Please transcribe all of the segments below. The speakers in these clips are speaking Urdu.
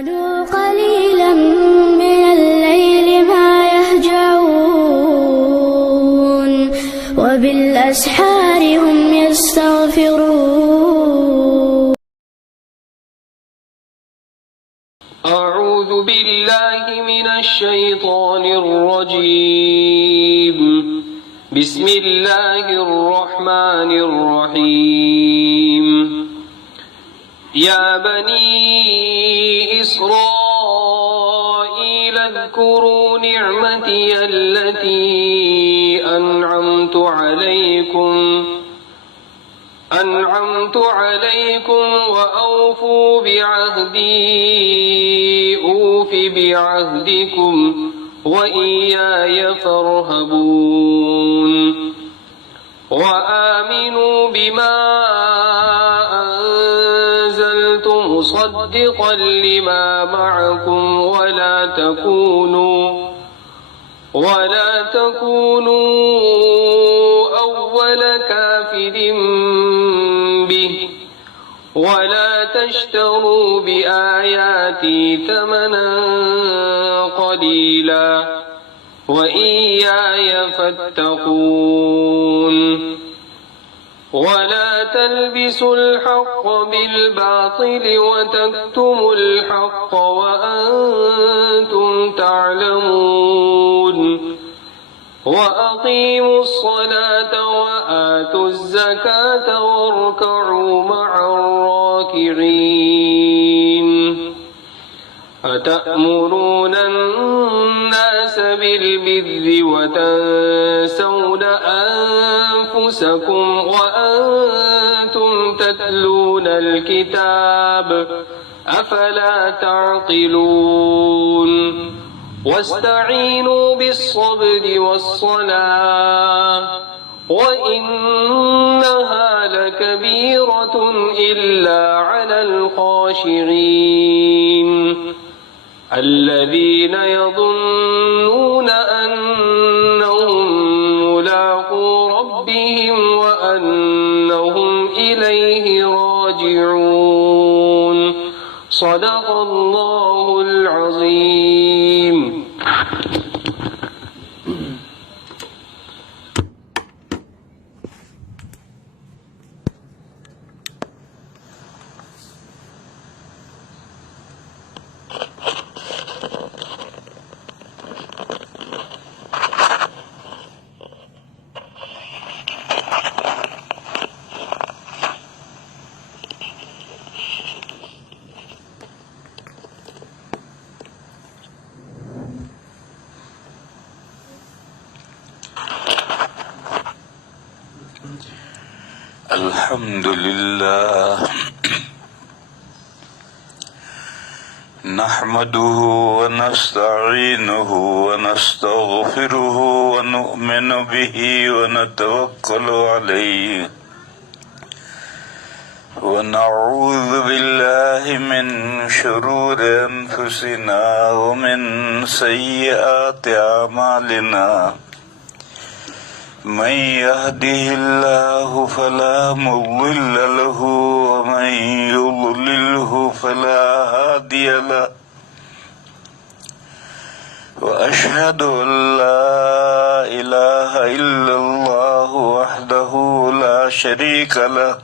كانوا قليلا من الليل ما يهجعون وبالأسحار هم يستغفرون. أعوذ بالله من الشيطان الرجيم. بسم الله الرحمن الرحيم. يا بني إسرائيل اذكروا نعمتي التي أنعمت عليكم وأوفوا بعهدي أوف بعهدكم وإياي فارهبون. وآمنوا بما أنزلت مصدقا لما معكم ولا تكونوا أول كافر به ولا تشتروا بآياتي ثمنا قليلا وإياي فاتقون. ولا تلبسوا الحق بالباطل وتكتموا الحق وأنتم تعلمون. وأقيموا الصلاة وآتوا الزكاة واركعوا مع الراكعين. أتأمرون الناس بالبر وتنسون أنفسكم وأنتم تتلون الكتاب أفلا تعقلون. واستعينوا بالصبر والصلاة وإنها لكبيرة إلا على الخاشعين الذين يظنون أنهم ملاقو ربهم وأنهم إليه راجعون. صدق الله العظيم. الحمد لله نحمده ونستعينه ونستغفره ونؤمن به ونتوكل عليه ونعوذ بالله من شرور أنفسنا ومن سيئات أعمالنا. من يهده الله فلا مضل له ومن يضلله فلا هادي له. وأشهد أن لا إله إلا الله وحده لا شريك له.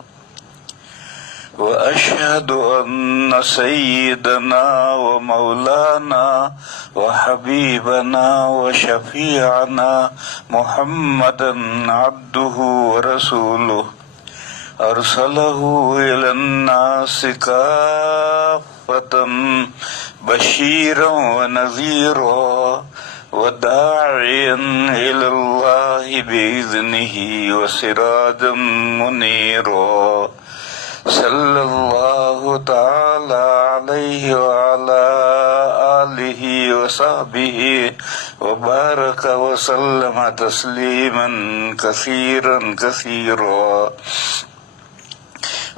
وأشهد أن سيدنا ومولانا وحبيبنا وشفيعنا محمدا عبده ورسوله أرسله إلى الناس كافة بشيرا ونذيرا وداعيا إلى الله بإذنه وسراجا منيرا. صلى الله تعالى عليه وعلى آله وصحبه وبارك وسلم تسليما كثيرا كثيرا.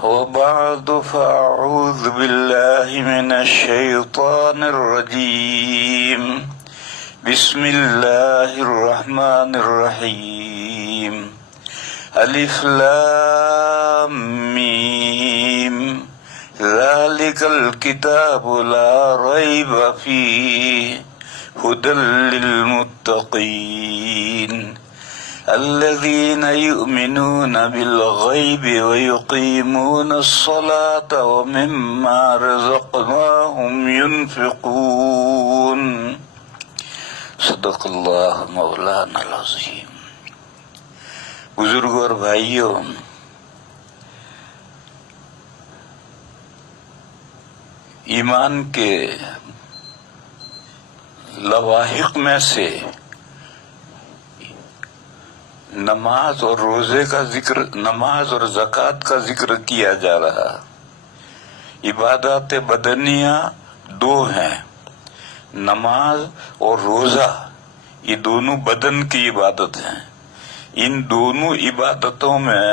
وبعد فأعوذ بالله من الشيطان الرجيم. بسم الله الرحمن الرحيم. ألف لام ميم ذالک الکتاب لا ریب فیہ ھدی للمتقین الذین یؤمنون بالغیب ویقیمون الصلاة ومما رزقناہم ینفقون۔ صدق اللہ مولانا العظیم۔ بزرگوں اور بھائیوں، ایمان کے لواحق میں سے نماز اور روزے کا ذکر، نماز اور زکوٰۃ کا ذکر کیا جا رہا۔ عبادات بدنیہ دو ہیں، نماز اور روزہ، یہ دونوں بدن کی عبادت ہیں۔ ان دونوں عبادتوں میں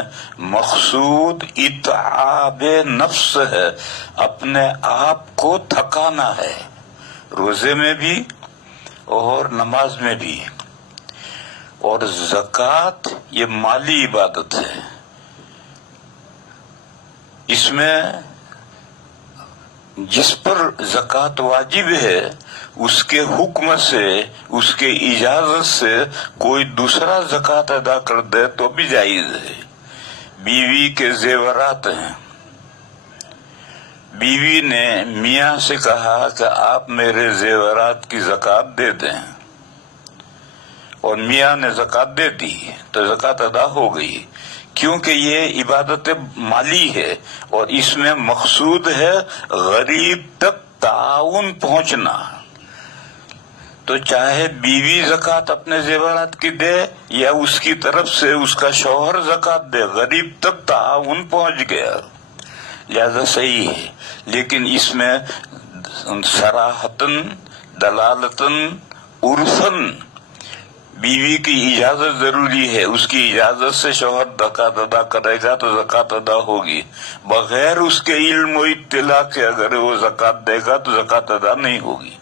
مقصود اتعاب نفس ہے، اپنے آپ کو تھکانا ہے، روزے میں بھی اور نماز میں بھی۔ اور زکوٰۃ یہ مالی عبادت ہے، اس میں جس پر زکوٰۃ واجب ہے اس کے حکم سے، اس کے اجازت سے کوئی دوسرا زکوٰۃ ادا کر دے تو بھی جائز ہے۔ بیوی کے زیورات ہیں، بیوی نے میاں سے کہا کہ آپ میرے زیورات کی زکوٰۃ دے دیں، اور میاں نے زکوٰۃ دے دی تو زکوٰۃ ادا ہو گئی، کیونکہ یہ عبادت مالی ہے اور اس میں مقصود ہے غریب تک تعاون پہنچنا۔ تو چاہے بیوی زکوٰۃ اپنے زیورات کی دے یا اس کی طرف سے اس کا شوہر زکوٰۃ دے، غریب تک تعاون پہنچ گیا، لہذا صحیح ہے۔ لیکن اس میں صراحتاً، دلالتاً، عرفاً بیوی کی اجازت ضروری ہے، اس کی اجازت سے شوہر زکوٰۃ ادا کرے گا تو زکوٰۃ ادا ہوگی، بغیر اس کے علم و اطلاع کے اگر وہ زکوٰۃ دے گا تو زکوٰۃ ادا نہیں ہوگی۔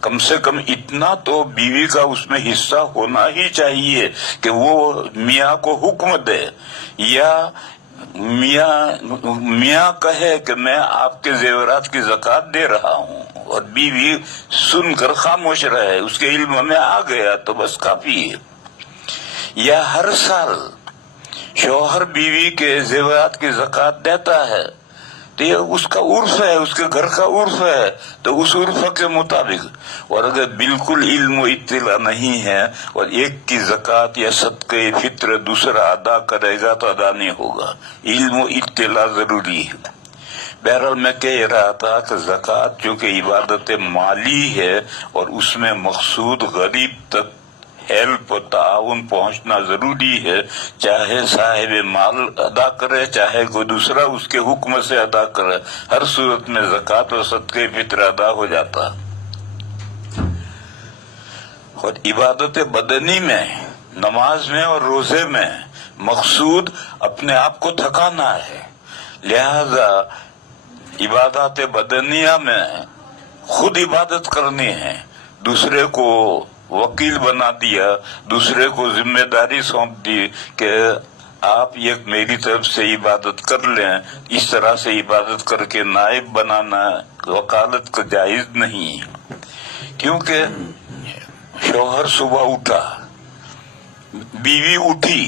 کم سے کم اتنا تو بیوی کا اس میں حصہ ہونا ہی چاہیے کہ وہ میاں کو حکم دے، یا میاں کہے کہ میں آپ کے زیورات کی زکوٰۃ دے رہا ہوں، اور بیوی سن کر خاموش رہے، اس کے علم میں آ گیا تو بس کافی ہے۔ یا ہر سال شوہر بیوی کے زیورات کی زکوٰۃ دیتا ہے تو یہ اس کا عرف ہے، اس کے گھر کا عرف ہے، تو اس عرف کے مطابق۔ اور اگر بالکل علم و اطلاع نہیں ہے اور ایک کی زکوٰۃ یا صدقہ فطر دوسرا ادا کرے گا تو ادا نہیں ہوگا، علم و اطلاع ضروری ہے۔ بہرحال میں کہہ رہا تھا کہ زکوٰۃ چونکہ عبادت مالی ہے اور اس میں مقصود غریب تک ہیلپ و تعاون پہنچنا ضروری ہے، چاہے صاحب مال ادا کرے چاہے کوئی دوسرا اس کے حکم سے ادا کرے، ہر صورت میں زکوٰۃ اور صدقہ فطر ادا ہو جاتا۔ اور عبادت بدنی میں، نماز میں اور روزے میں مقصود اپنے آپ کو تھکانا ہے، لہذا عبادات بدنیہ میں خود عبادت کرنی ہے، دوسرے کو وکیل بنا دیا، دوسرے کو ذمہ داری سونپ دی کہ آپ یہ میری طرف سے عبادت کر لیں، اس طرح سے عبادت کر کے نائب بنانا وکالت کا جائز نہیں، کیونکہ شوہر صبح اٹھا، بیوی اٹھی،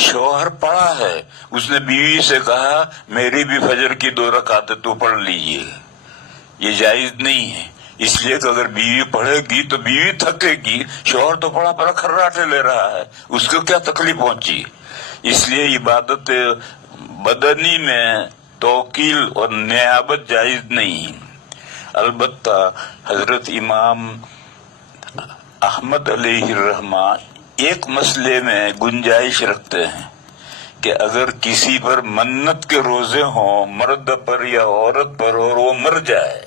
شوہر پڑھا ہے، اس نے بیوی سے کہا میری بھی فجر کی 2 رکعتیں تو پڑھ لیجیے، یہ جائز نہیں ہے، اس لیے کہ اگر بیوی پڑھے گی تو بیوی تھکے گی، شوہر تو پڑھا پڑھا کھراٹے لے رہا ہے، اس کو کیا تکلیف پہنچی۔ اس لیے عبادت بدنی میں توکیل اور نیابت جائز نہیں۔ البتہ حضرت امام احمد علیہ الرحمہ ایک مسئلے میں گنجائش رکھتے ہیں کہ اگر کسی پر منت کے روزے ہوں، مرد پر یا عورت پر، اور وہ مر جائے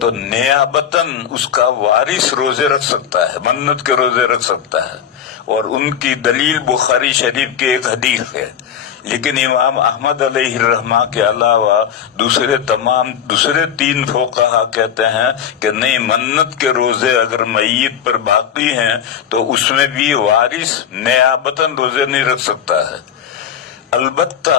تو نیابتاً اس کا وارث روزے رکھ سکتا ہے، منت کے روزے رکھ سکتا ہے، اور ان کی دلیل بخاری شریف کی ایک حدیث ہے۔ لیکن امام احمد علیہ الرحمہ کے علاوہ دوسرے 3 فقہا کہتے ہیں کہ نہیں، منت کے روزے اگر میت پر باقی ہیں تو اس میں بھی وارث نیابتاً روزے نہیں رکھ سکتا ہے۔ البتہ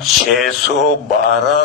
612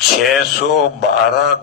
612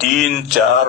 3, 4,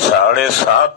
7.5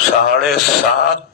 7.5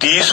30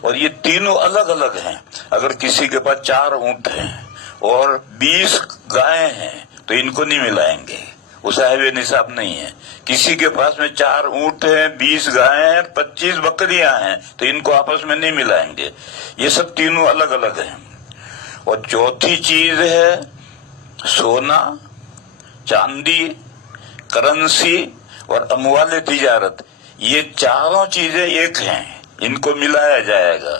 اور یہ تینوں الگ الگ ہیں. اگر کسی کے پاس 4 اونٹ ہیں اور 20 گائیں ہیں تو ان کو نہیں ملائیں گے, وہ صاحب نصاب نہیں ہے. کسی کے پاس میں 4 اونٹ ہیں, 20 گائیں ہیں, 25 بکریاں ہیں تو ان کو آپس میں نہیں ملائیں گے. یہ سب تینوں الگ الگ ہیں. اور چوتھی چیز ہے سونا, چاندی, کرنسی اور اموال تجارت. یہ چاروں چیزیں ایک ہیں, ان کو ملایا جائے گا.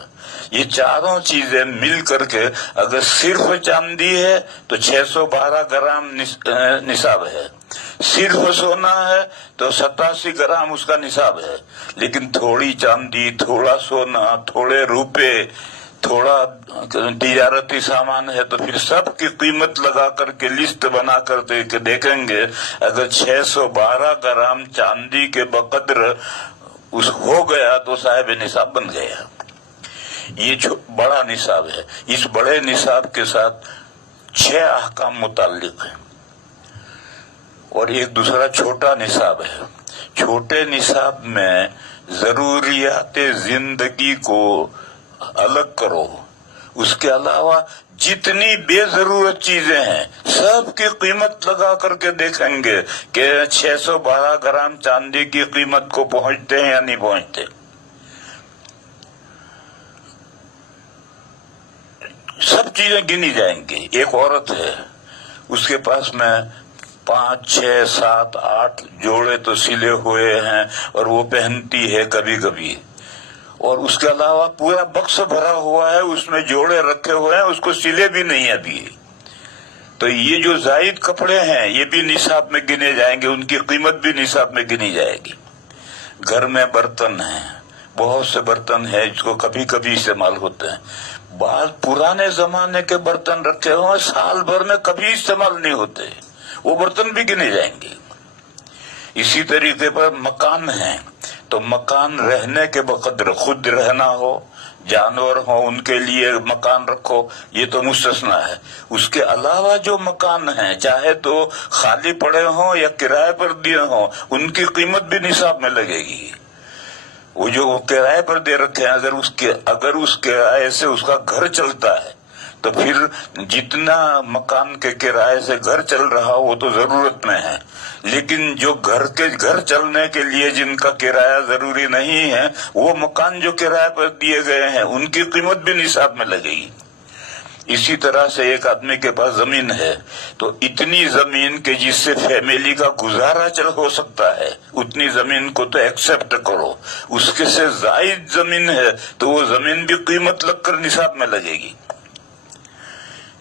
یہ چاروں چیزیں مل کر کے اگر صرف چاندی ہے تو 612 گرام نصاب ہے, صرف سونا ہے تو 87 گرام اس کا نصاب ہے. لیکن تھوڑی چاندی, تھوڑا سونا, تھوڑے روپے, تھوڑا تجارتی سامان ہے تو پھر سب کی قیمت لگا کر کے لسٹ بنا کر کے دیکھیں گے. اگر 612 گرام چاندی کے بقدر اس ہو گیا تو صاحب نصاب بن گیا. یہ بڑا نصاب ہے. اس بڑے نصاب کے ساتھ 6 احکام متعلق ہیں اور ایک دوسرا چھوٹا نصاب ہے. چھوٹے نصاب میں ضروریات زندگی کو الگ کرو, اس کے علاوہ جتنی بے ضرورت چیزیں ہیں سب کی قیمت لگا کر کے دیکھیں گے کہ 612 گرام چاندی کی قیمت کو پہنچتے ہیں یا نہیں پہنچتے. سب چیزیں گنی جائیں گی. ایک عورت ہے, اس کے پاس میں 5, 6, 7, 8 جوڑے تو سلے ہوئے ہیں اور وہ پہنتی ہے کبھی کبھی, اور اس کے علاوہ پورا بکس بھرا ہوا ہے, اس میں جوڑے رکھے ہوئے ہیں, اس کو سلے بھی نہیں ابھی. تو یہ جو زائد کپڑے ہیں یہ بھی نصاب میں گنے جائیں گے, ان کی قیمت بھی نصاب میں گنی جائے گی. گھر میں برتن ہیں, بہت سے برتن ہیں جس کو کبھی کبھی استعمال ہوتے ہیں. بعض پرانے زمانے کے برتن رکھے ہوئے سال بھر میں کبھی استعمال نہیں ہوتے, وہ برتن بھی گنے جائیں گے. اسی طریقے پر مکان ہیں تو مکان رہنے کے بقدر, خود رہنا ہو, جانور ہو, ان کے لیے مکان رکھو, یہ تو مستثنا ہے. اس کے علاوہ جو مکان ہیں چاہے تو خالی پڑے ہوں یا کرائے پر دیے ہوں, ان کی قیمت بھی نصاب میں لگے گی. وہ جو کرائے پر دے رکھے ہیں اگر اس کرائے سے اس کا گھر چلتا ہے تو پھر جتنا مکان کے کرائے سے گھر چل رہا وہ تو ضرورت میں ہے. لیکن جو گھر چلنے کے لیے جن کا کرایہ ضروری نہیں ہے, وہ مکان جو کرائے پر دیے گئے ہیں ان کی قیمت بھی نصاب میں لگے گی. اسی طرح سے ایک آدمی کے پاس زمین ہے تو اتنی زمین کہ جس سے فیملی کا گزارا ہو سکتا ہے اتنی زمین کو تو ایکسپٹ کرو. اس کے سے زائد زمین ہے تو وہ زمین بھی قیمت لگ کر نصاب میں لگے گی.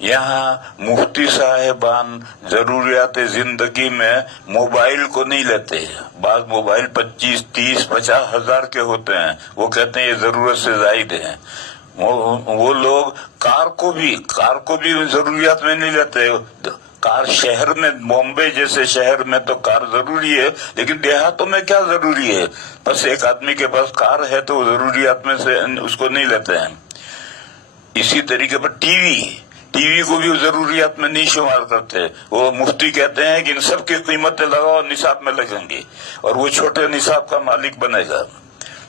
یہاں مفتی صاحبان ضروریات زندگی میں موبائل کو نہیں لیتے. بعض موبائل 25, 30, 50 ہزار کے ہوتے ہیں, وہ کہتے ہیں یہ ضرورت سے زائد ہیں. وہ لوگ کار کو بھی ضروریات میں نہیں لیتے. کار شہر میں, بامبے جیسے شہر میں تو کار ضروری ہے, لیکن دیہاتوں میں کیا ضروری ہے؟ بس ایک آدمی کے پاس کار ہے تو وہ ضروریات میں سے اس کو نہیں لیتے ہیں. اسی طریقے پر ٹی وی کو بھی ضروریات میں نہیں شمار کرتے. وہ مفتی کہتے ہیں کہ ان سب کی قیمتیں لگاؤ, نصاب میں لگیں گی اور وہ چھوٹے نصاب کا مالک بنے گا.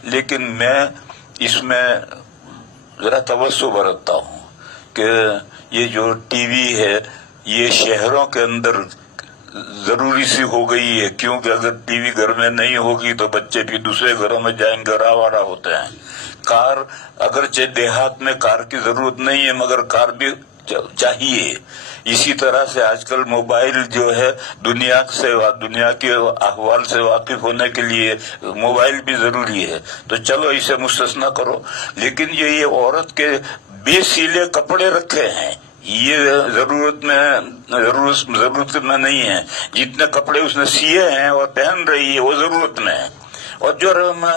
لیکن میں اس میں ذرا توجہ برتتا ہوں کہ یہ جو ٹی وی ہے یہ شہروں کے اندر ضروری سی ہو گئی ہے, کیونکہ اگر ٹی وی گھر میں نہیں ہوگی تو بچے بھی دوسرے گھروں میں جائیں گے, آوارہ ہوتے ہیں. کار اگرچہ دیہات میں کار کی ضرورت نہیں ہے مگر کار بھی چاہیے. اسی طرح سے آج کل موبائل جو ہے دنیا کے احوال سے واقف ہونے کے لیے موبائل بھی ضروری ہے. تو چلو اسے مستثنا کرو. لیکن یہ عورت کے بے سیلے کپڑے رکھے ہیں یہ ضرورت میں نہیں ہے. جتنے کپڑے اس نے سیے ہیں اور پہن رہی ہے وہ ضرورت میں ہے. اور جو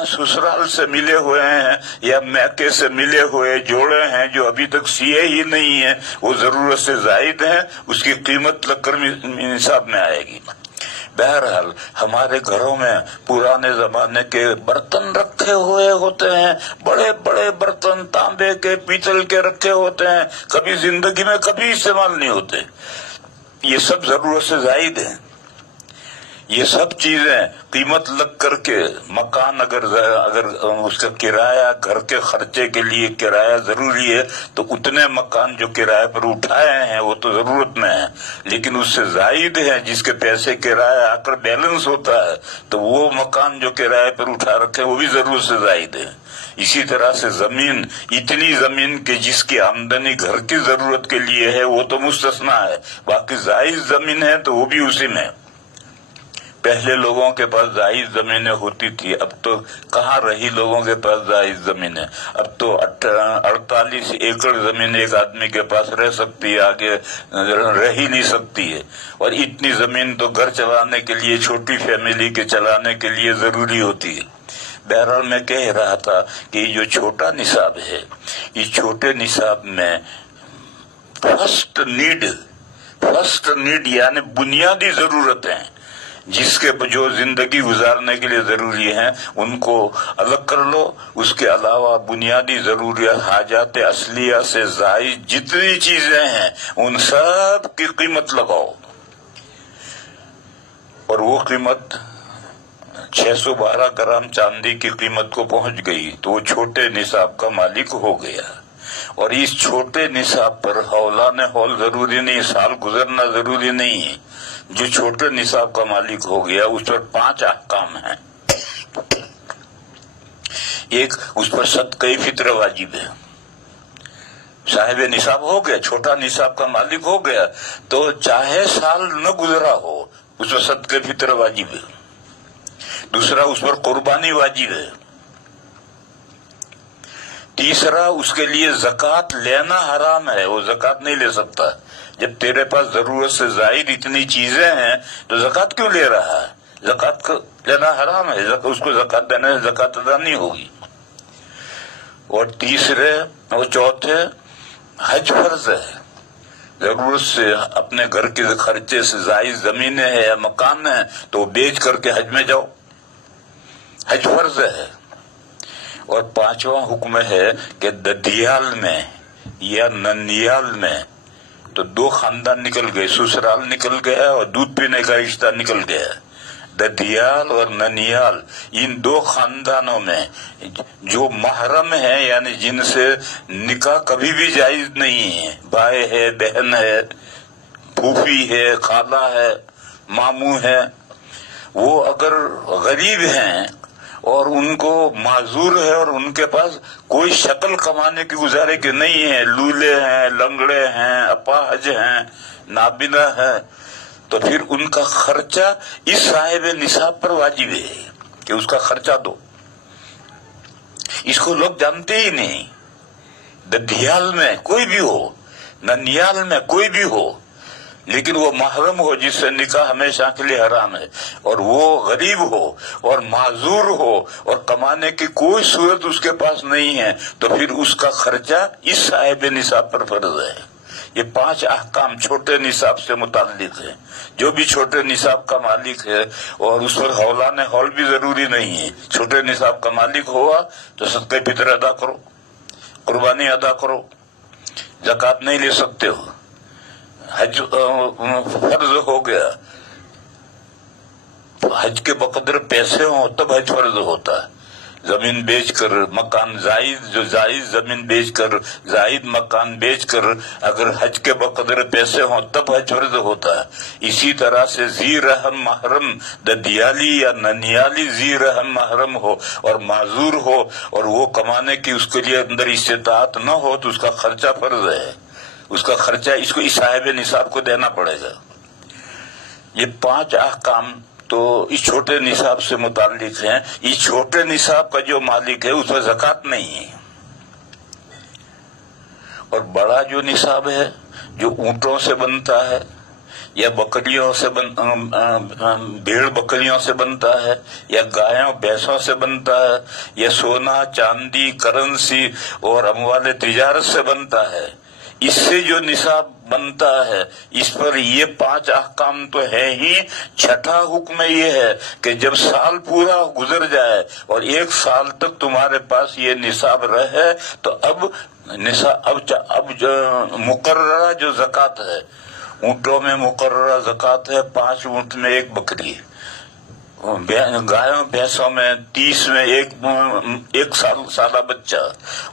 سسرال سے ملے ہوئے ہیں یا میکے سے ملے ہوئے جوڑے ہیں جو ابھی تک سیے ہی نہیں ہیں وہ ضرورت سے زائد ہیں, اس کی قیمت لگ کر نصاب میں آئے گی. بہرحال ہمارے گھروں میں پرانے زمانے کے برتن رکھے ہوئے ہوتے ہیں, بڑے بڑے برتن تانبے کے, پیتل کے رکھے ہوتے ہیں, کبھی زندگی میں کبھی استعمال نہیں ہوتے. یہ سب ضرورت سے زائد ہیں. یہ سب چیزیں قیمت لگ کر کے مکان اگر اس کا کرایہ گھر کے خرچے کے لیے کرایہ ضروری ہے تو اتنے مکان جو کرایہ پر اٹھائے ہیں وہ تو ضرورت میں ہے، لیکن اس سے زائد ہے جس کے پیسے کرایہ آ کر بیلنس ہوتا ہے تو وہ مکان جو کرایہ پر اٹھا رکھے وہ بھی ضرورت سے زائد ہے۔ اسی طرح سے زمین، اتنی زمین کہ جس کی آمدنی گھر کی ضرورت کے لیے ہے وہ تو مستثنا ہے، باقی زائد زمین ہے تو وہ بھی اسی میں۔ پہلے لوگوں کے پاس زائد زمینیں ہوتی تھی، اب تو کہاں رہی لوگوں کے پاس زائد زمینیں، اب تو 48 ایکڑ زمین ایک آدمی کے پاس رہ سکتی ہے، آگے رہ ہی نہیں سکتی ہے، اور اتنی زمین تو گھر چلانے کے لیے، چھوٹی فیملی کے چلانے کے لیے ضروری ہوتی ہے۔ بہرحال میں کہہ رہا تھا کہ یہ جو چھوٹا نصاب ہے، اس چھوٹے نصاب میں فرسٹ نیڈ یعنی بنیادی ضرورتیں جس کے جو زندگی گزارنے کے لیے ضروری ہیں ان کو الگ کر لو، اس کے علاوہ بنیادی ضروریات، حاجات اصلیہ سے زائد جتنی چیزیں ہیں ان سب کی قیمت لگاؤ، اور وہ قیمت 612 گرام چاندی کی قیمت کو پہنچ گئی تو وہ چھوٹے نصاب کا مالک ہو گیا۔ اور اس چھوٹے نصاب پر ہولان ہول ضروری نہیں، سال گزرنا ضروری نہیں ہے، جو چھوٹے نصاب کا مالک ہو گیا اس پر 5 احکام ہیں۔ ایک، اس پر صدقہ فطر واجب ہے، صاحب نصاب ہو گیا، چھوٹا نصاب کا مالک ہو گیا تو چاہے سال نہ گزرا ہو اس پر صدقہ فطر واجب ہے۔ دوسرا، اس پر قربانی واجب ہے۔ تیسرا، اس کے لیے زکوٰۃ لینا حرام ہے، وہ زکوٰۃ نہیں لے سکتا۔ جب تیرے پاس ضرورت سے زائد اتنی چیزیں ہیں تو زکوٰۃ کیوں لے رہا ہے؟ زکوٰۃ لینا حرام ہے، اس کو زکوٰۃ دینے سے زکوٰۃ ادا نہیں ہوگی۔ اور تیسرے اور چوتھے، حج فرض ہے، ضرورت سے اپنے گھر کے خرچے سے زائد زمینیں ہیں یا مکان ہیں تو بیچ کر کے حج میں جاؤ، حج فرض ہے۔ اور 5واں حکم ہے کہ ددیال میں یا ننیال میں تو 2 خاندان نکل گئے، سسرال نکل گیا اور دودھ پینے کا رشتہ نکل گیا۔ ددیال اور ننیال، ان 2 خاندانوں میں جو محرم ہیں یعنی جن سے نکاح کبھی بھی جائز نہیں ہے، بھائی ہے، بہن ہے، پھوپھی ہے، خالہ ہے، ماموں ہے، وہ اگر غریب ہیں اور ان کو معذور ہے اور ان کے پاس کوئی شکل کمانے کی گزارے کے نہیں ہے، لولے ہیں، لنگڑے ہیں، اپاہج ہیں، نابینا ہیں، تو پھر ان کا خرچہ اس صاحب نصاب پر واجب ہے کہ اس کا خرچہ دو۔ اس کو لوگ جانتے ہی نہیں۔ ددیال میں کوئی بھی ہو، ننیال میں کوئی بھی ہو، لیکن وہ محرم ہو جس سے نکاح ہمیشہ کے لیے حرام ہے، اور وہ غریب ہو اور معذور ہو اور کمانے کی کوئی صورت اس کے پاس نہیں ہے تو پھر اس کا خرچہ اس صاحب نصاب پر فرض ہے۔ یہ 5 احکام چھوٹے نصاب سے متعلق ہے۔ جو بھی چھوٹے نصاب کا مالک ہے، اور اس پر ہولان ہول بھی ضروری نہیں ہے، چھوٹے نصاب کا مالک ہوا تو صدقہ فطر ادا کرو، قربانی ادا کرو، زکوٰۃ نہیں لے سکتے ہو، حج فرض ہو گیا، حج کے بقدر پیسے ہوں تب حج فرض ہوتا ہے۔ زمین بیچ کر، مکان زائد زمین بیچ کر، زائد مکان بیچ کر اگر حج کے بقدر پیسے ہوں تب حج فرض ہوتا ہے۔ اسی طرح سے ذی رحم محرم، ددیالی یا ننیالی ذی رحم محرم ہو اور معذور ہو اور وہ کمانے کی اس کے لیے اندر استطاعت نہ ہو تو اس کا خرچہ فرض ہے، اس کا خرچہ اس کو صاحب نصاب کو دینا پڑے گا۔ یہ 5 احکام تو اس چھوٹے نصاب سے متعلق ہیں۔ اس چھوٹے نصاب کا جو مالک ہے اس پر زکوٰۃ نہیں ہے۔ اور بڑا جو نصاب ہے، جو اونٹوں سے بنتا ہے یا بکریوں سے بھیڑ بکریوں سے بنتا ہے یا گایوں بھینسوں سے بنتا ہے یا سونا چاندی کرنسی اور اموال تجارت سے بنتا ہے، اس سے جو نصاب بنتا ہے اس پر یہ 5 احکام تو ہے ہی۔ 6واں حکم یہ ہے کہ جب سال پورا گزر جائے اور 1 سال تک تمہارے پاس یہ نصاب رہے تو اب مقررہ جو زکوٰۃ ہے، اونٹوں میں مقررہ زکوٰۃ ہے 5 اونٹ میں 1 بکری، گایوں بھینسوں میں 30 میں ایک سالہ بچہ،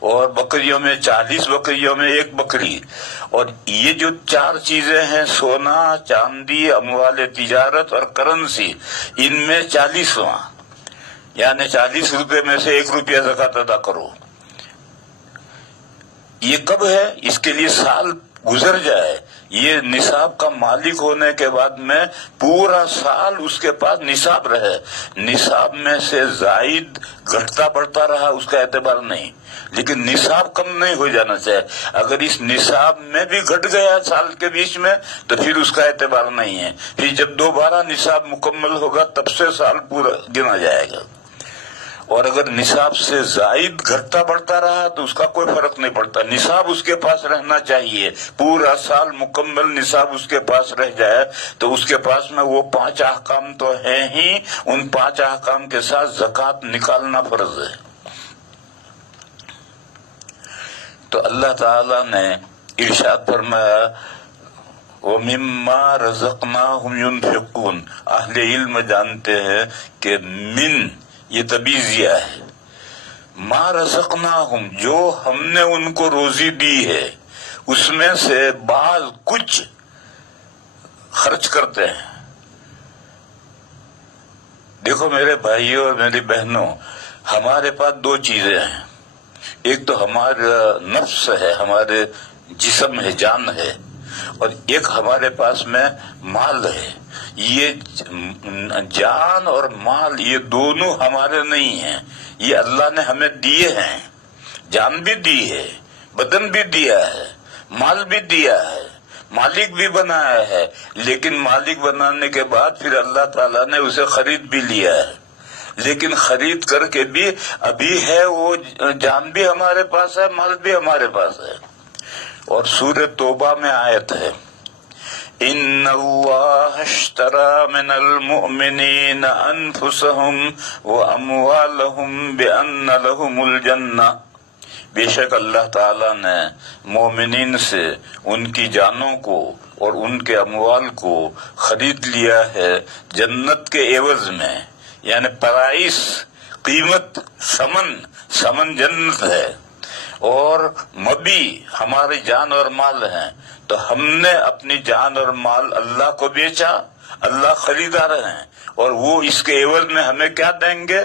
اور بکریوں میں 40 بکریوں میں ایک بکری. اور یہ جو 4 چیزیں ہیں، سونا، چاندی، اموال تجارت اور کرنسی، ان میں 40واں، یعنی 40 روپے میں سے 1 روپیہ زکوٰۃ ادا کرو. یہ کب ہے؟ اس کے لیے سال گزر جائے، یہ نصاب کا مالک ہونے کے بعد میں پورا سال اس کے پاس نصاب رہے. نصاب میں سے زائد گھٹتا بڑھتا رہا اس کا اعتبار نہیں، لیکن نصاب کم نہیں ہو جانا چاہیے. اگر اس نصاب میں بھی گھٹ گیا سال کے بیچ میں تو پھر اس کا اعتبار نہیں ہے. پھر جب دوبارہ نصاب مکمل ہوگا تب سے سال پورا گنا جائے گا. اور اگر نصاب سے زائد گھٹتا بڑھتا رہا تو اس کا کوئی فرق نہیں پڑتا. نصاب اس کے پاس رہنا چاہیے، پورا سال مکمل نصاب اس کے پاس رہ جائے تو اس کے پاس میں وہ 5 احکام تو ہیں ہی، ان 5 احکام کے ساتھ زکوٰۃ نکالنا فرض ہے. تو اللہ تعالی نے ارشاد فرمایا وَمِمَّا رَزَقْنَاهُمْ يُنْفِقُونَ. اہل علم جانتے ہیں کہ من یہ تبیزیہ ہے. ما رزقناہم، جو ہم نے ان کو روزی دی ہے اس میں سے بعض کچھ خرچ کرتے ہیں. دیکھو میرے بھائیوں اور میری بہنوں، ہمارے پاس 2 چیزیں ہیں. ایک تو ہمارا نفس ہے، ہمارے جسم ہے، جان ہے، اور ایک ہمارے پاس میں مال ہے. یہ جان اور مال یہ دونوں ہمارے نہیں ہیں، یہ اللہ نے ہمیں دیے ہیں. جان بھی دی ہے، بدن بھی دیا ہے، مال بھی دیا ہے، مالک بھی بنایا ہے. لیکن مالک بنانے کے بعد پھر اللہ تعالیٰ نے اسے خرید بھی لیا ہے. لیکن خرید کر کے بھی ابھی ہے، وہ جان بھی ہمارے پاس ہے، مال بھی ہمارے پاس ہے. اور سورہ توبہ میں آیت ہے ان اللہ اشترى من المؤمنین انفسهم واموالهم بان لهم الجنہ. بے شک اللہ تعالی نے مومنین سے ان کی جانوں کو اور ان کے اموال کو خرید لیا ہے جنت کے عوض میں، یعنی پرائس، قیمت، ثمن جنت ہے. اور مبی ہماری جان اور مال ہیں، تو ہم نے اپنی جان اور مال اللہ کو بیچا، اللہ خریدا رہے ہیں، اور وہ اس کے عوض میں ہمیں کیا دیں گے؟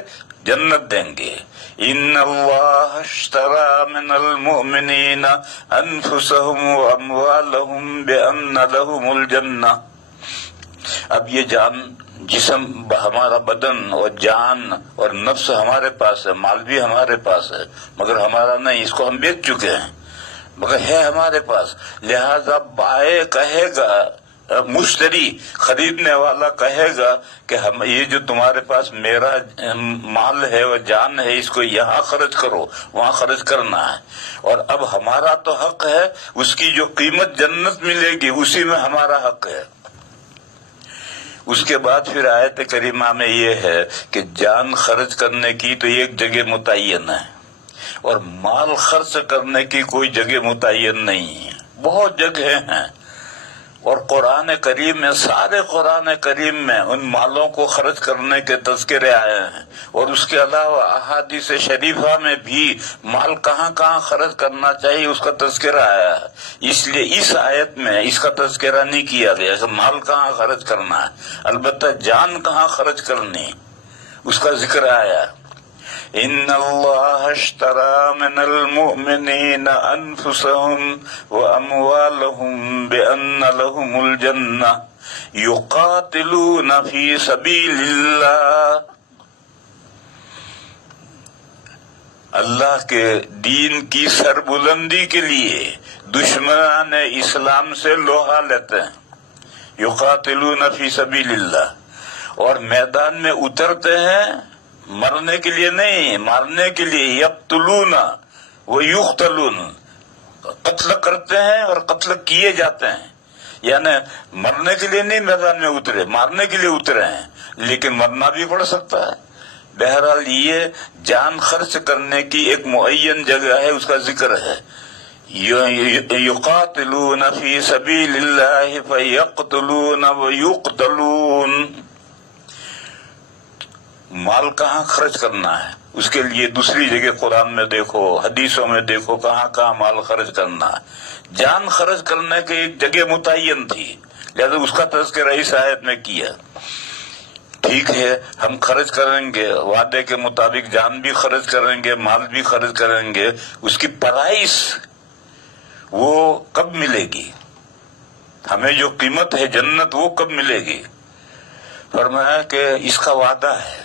جنت دیں گے. ان اللہ اشترى من المؤمنین انفسهم واموالهم بان لهم الجنہ. اب یہ جان، جسم ہمارا بدن اور جان اور نفس ہمارے پاس ہے، مال بھی ہمارے پاس ہے، مگر ہمارا نہیں، اس کو ہم بیچ چکے ہیں، مگر ہے ہمارے پاس. لہذا بائے کہے گا، مشتری خریدنے والا کہے گا کہ ہم یہ جو تمہارے پاس میرا مال ہے اور جان ہے، اس کو یہاں خرچ کرو، وہاں خرچ کرنا ہے. اور اب ہمارا تو حق ہے، اس کی جو قیمت جنت ملے گی اسی میں ہمارا حق ہے. اس کے بعد پھر آیت کریمہ میں یہ ہے کہ جان خرچ کرنے کی تو ایک جگہ متعین ہے، اور مال خرچ کرنے کی کوئی جگہ متعین نہیں ہے، بہت جگہ ہیں. اور قرآن کریم میں، سارے قرآن کریم میں ان مالوں کو خرچ کرنے کے تذکرے آئے ہیں. اور اس کے علاوہ احادیث شریفہ میں بھی مال کہاں کہاں خرچ کرنا چاہیے اس کا تذکرہ آیا ہے. اس لیے اس آیت میں اس کا تذکرہ نہیں کیا گیا کہ مال کہاں خرچ کرنا ہے، البتہ جان کہاں خرچ کرنی اس کا ذکر آیا. ان اللہ اشترى من المؤمنین انفسهم واموالهم بان لهم الجنہ یقاتلون فی سبیل اللہ. اللہ کے دین کی سربلندی کے لیے دشمنان اسلام سے لوہا لیتے ہیں. یقاتلون فی سبیل اللہ، اور میدان میں اترتے ہیں مرنے کے لیے نہیں، مارنے کے لیے. یقتلون و یقتلون، قتل کرتے ہیں اور قتل کیے جاتے ہیں. یعنی مرنے کے لیے نہیں میدان میں اترے، مارنے کے لیے اترے ہیں، لیکن مرنا بھی پڑ سکتا ہے. بہرحال یہ جان خرچ کرنے کی ایک معین جگہ ہے، اس کا ذکر ہے. یقاتلون فی سبیل اللہ فیقتلون و یقتلون. مال کہاں خرچ کرنا ہے، اس کے لیے دوسری جگہ قرآن میں دیکھو، حدیثوں میں دیکھو کہاں کہاں مال خرچ کرنا ہے۔ جان خرچ کرنے کی ایک جگہ متعین تھی، لہذا اس کا تذکرہ اس آیت میں کیا۔ ٹھیک ہے، ہم خرچ کریں گے، وعدے کے مطابق جان بھی خرچ کریں گے، مال بھی خرچ کریں گے، اس کی پرائس وہ کب ملے گی؟ ہمیں جو قیمت ہے جنت وہ کب ملے گی؟ فرمایا کہ اس کا وعدہ ہے،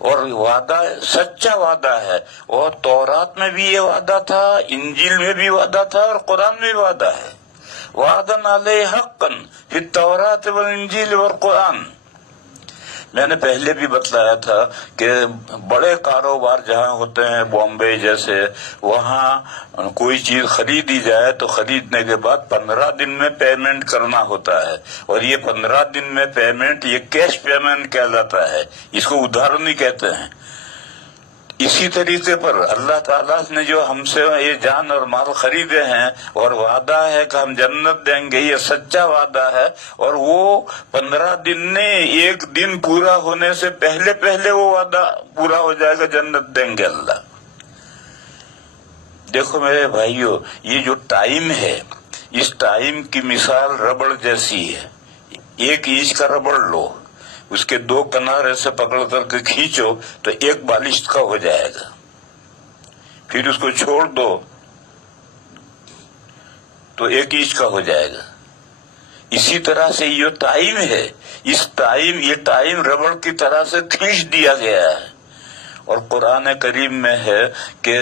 اور وعدہ سچا وعدہ ہے، اور تورات میں بھی یہ وعدہ تھا، انجیل میں بھی وعدہ تھا، اور قرآن میں بھی وعدہ ہے۔ وعدن علیہ حقا فی التوراۃ والانجیل والقرآن۔ میں نے پہلے بھی بتلایا تھا کہ بڑے کاروبار جہاں ہوتے ہیں بامبے جیسے، وہاں کوئی چیز خریدی جائے تو خریدنے کے بعد 15 دن میں پیمنٹ کرنا ہوتا ہے، اور یہ 15 دن میں پیمنٹ یہ کیش پیمنٹ کہلاتا ہے، اس کو ادھار نہیں کہتے ہیں۔ اسی طریقے پر اللہ تعالیٰ نے جو ہم سے یہ جان اور مال خریدے ہیں، اور وعدہ ہے کہ ہم جنت دیں گے، یہ سچا وعدہ ہے، اور وہ 15 دن نے ایک دن پورا ہونے سے پہلے پہلے وہ وعدہ پورا ہو جائے گا، جنت دیں گے اللہ۔ دیکھو میرے بھائیو، یہ جو ٹائم ہے، اس ٹائم کی مثال ربڑ جیسی ہے۔ ایک انچ کا ربڑ لو، اس کے 2 کنارے سے پکڑ کر کے کھینچو تو 1 بالش کا ہو جائے گا، پھر اس کو چھوڑ دو تو 1 انچ کا ہو جائے گا۔ اسی طرح سے یہ ٹائم ہے، یہ ٹائم ربڑ کی طرح سے کھینچ دیا گیا ہے۔ اور قرآن کریم میں ہے کہ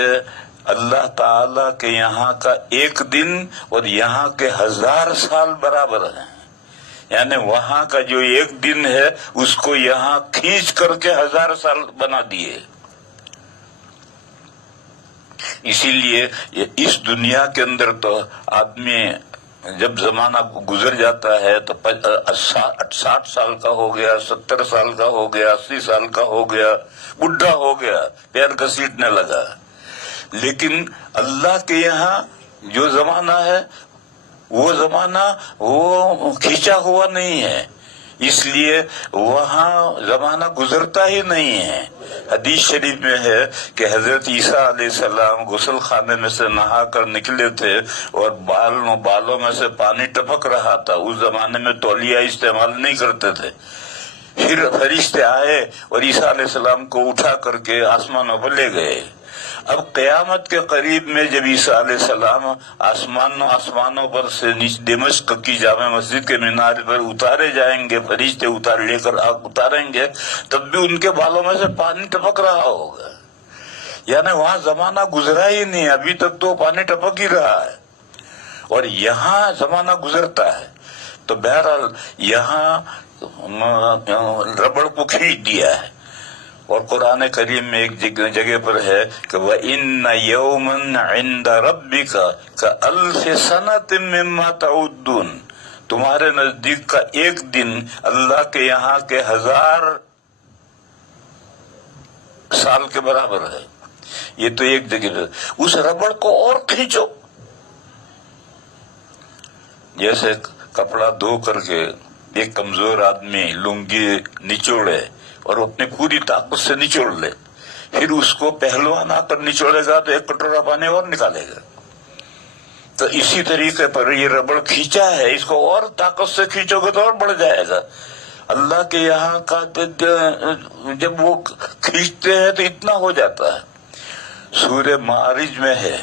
اللہ تعالی کے یہاں کا 1 دن اور یہاں کے 1000 سال برابر ہیں، یعنی وہاں کا جو 1 دن ہے اس کو یہاں کھینچ کر کے 1000 سال بنا دیے۔ اسی لیے اس دنیا کے اندر تو آدمی جب زمانہ گزر جاتا ہے تو 60 سال کا ہو گیا، 70 سال کا ہو گیا، 80 سال کا ہو گیا، بڈھا ہو گیا، پیر گھسیٹنے لگا۔ لیکن اللہ کے یہاں جو زمانہ ہے وہ زمانہ وہ کھینچا ہوا نہیں ہے، اس لیے وہاں زمانہ گزرتا ہی نہیں ہے۔ حدیث شریف میں ہے کہ حضرت عیسیٰ علیہ السلام غسل خانے میں سے نہا کر نکلے تھے اور بالوں میں سے پانی ٹپک رہا تھا۔ اس زمانے میں تولیہ استعمال نہیں کرتے تھے۔ پھر فرشتے آئے اور عیسیٰ علیہ السلام کو اٹھا کر کے آسمانوں پر لے گئے۔ اب قیامت کے قریب میں جب عیسیٰ علیہ السلام آسمانوں پر سے دمشق کی جامع مسجد کے مینار پر اتارے جائیں گے، فرشتے لے کر اتاریں گے، تب بھی ان کے بالوں میں سے پانی ٹپک رہا ہوگا، یعنی وہاں زمانہ گزرا ہی نہیں، ابھی تک تو پانی ٹپک ہی رہا ہے، اور یہاں زمانہ گزرتا ہے۔ تو بہرحال یہاں ربڑ کو کھینچ دیا ہے۔ اور قرآن کریم میں ایک جگہ پر ہے کہ وَإِنَّ يَوْمًا عِنْدَ رَبِّكَ كَأَلْفِ سَنَةٍ مِّمَّا تَعُدُّونَ، تمہارے نزدیک کا 1 دن اللہ کے یہاں کے 1000 سال کے برابر ہے۔ یہ تو ایک جگہ ہے۔ اس ربڑ کو اور کھینچو، جیسے کپڑا دھو کر کے ایک کمزور آدمی لنگی نچوڑے اور اپنی پوری طاقت سے نچوڑ لے، پھر اس کو پہلوان آ کر نچوڑے گا تو 1 کٹورا پانی اور نکالے گا۔ تو اسی طریقے پر یہ ربڑ کھینچا ہے، اس کو اور طاقت سے کھینچو گے تو اور بڑھ جائے گا۔ اللہ کے یہاں کا جب وہ کھینچتے ہیں تو اتنا ہو جاتا ہے۔ سورہ معارج میں ہے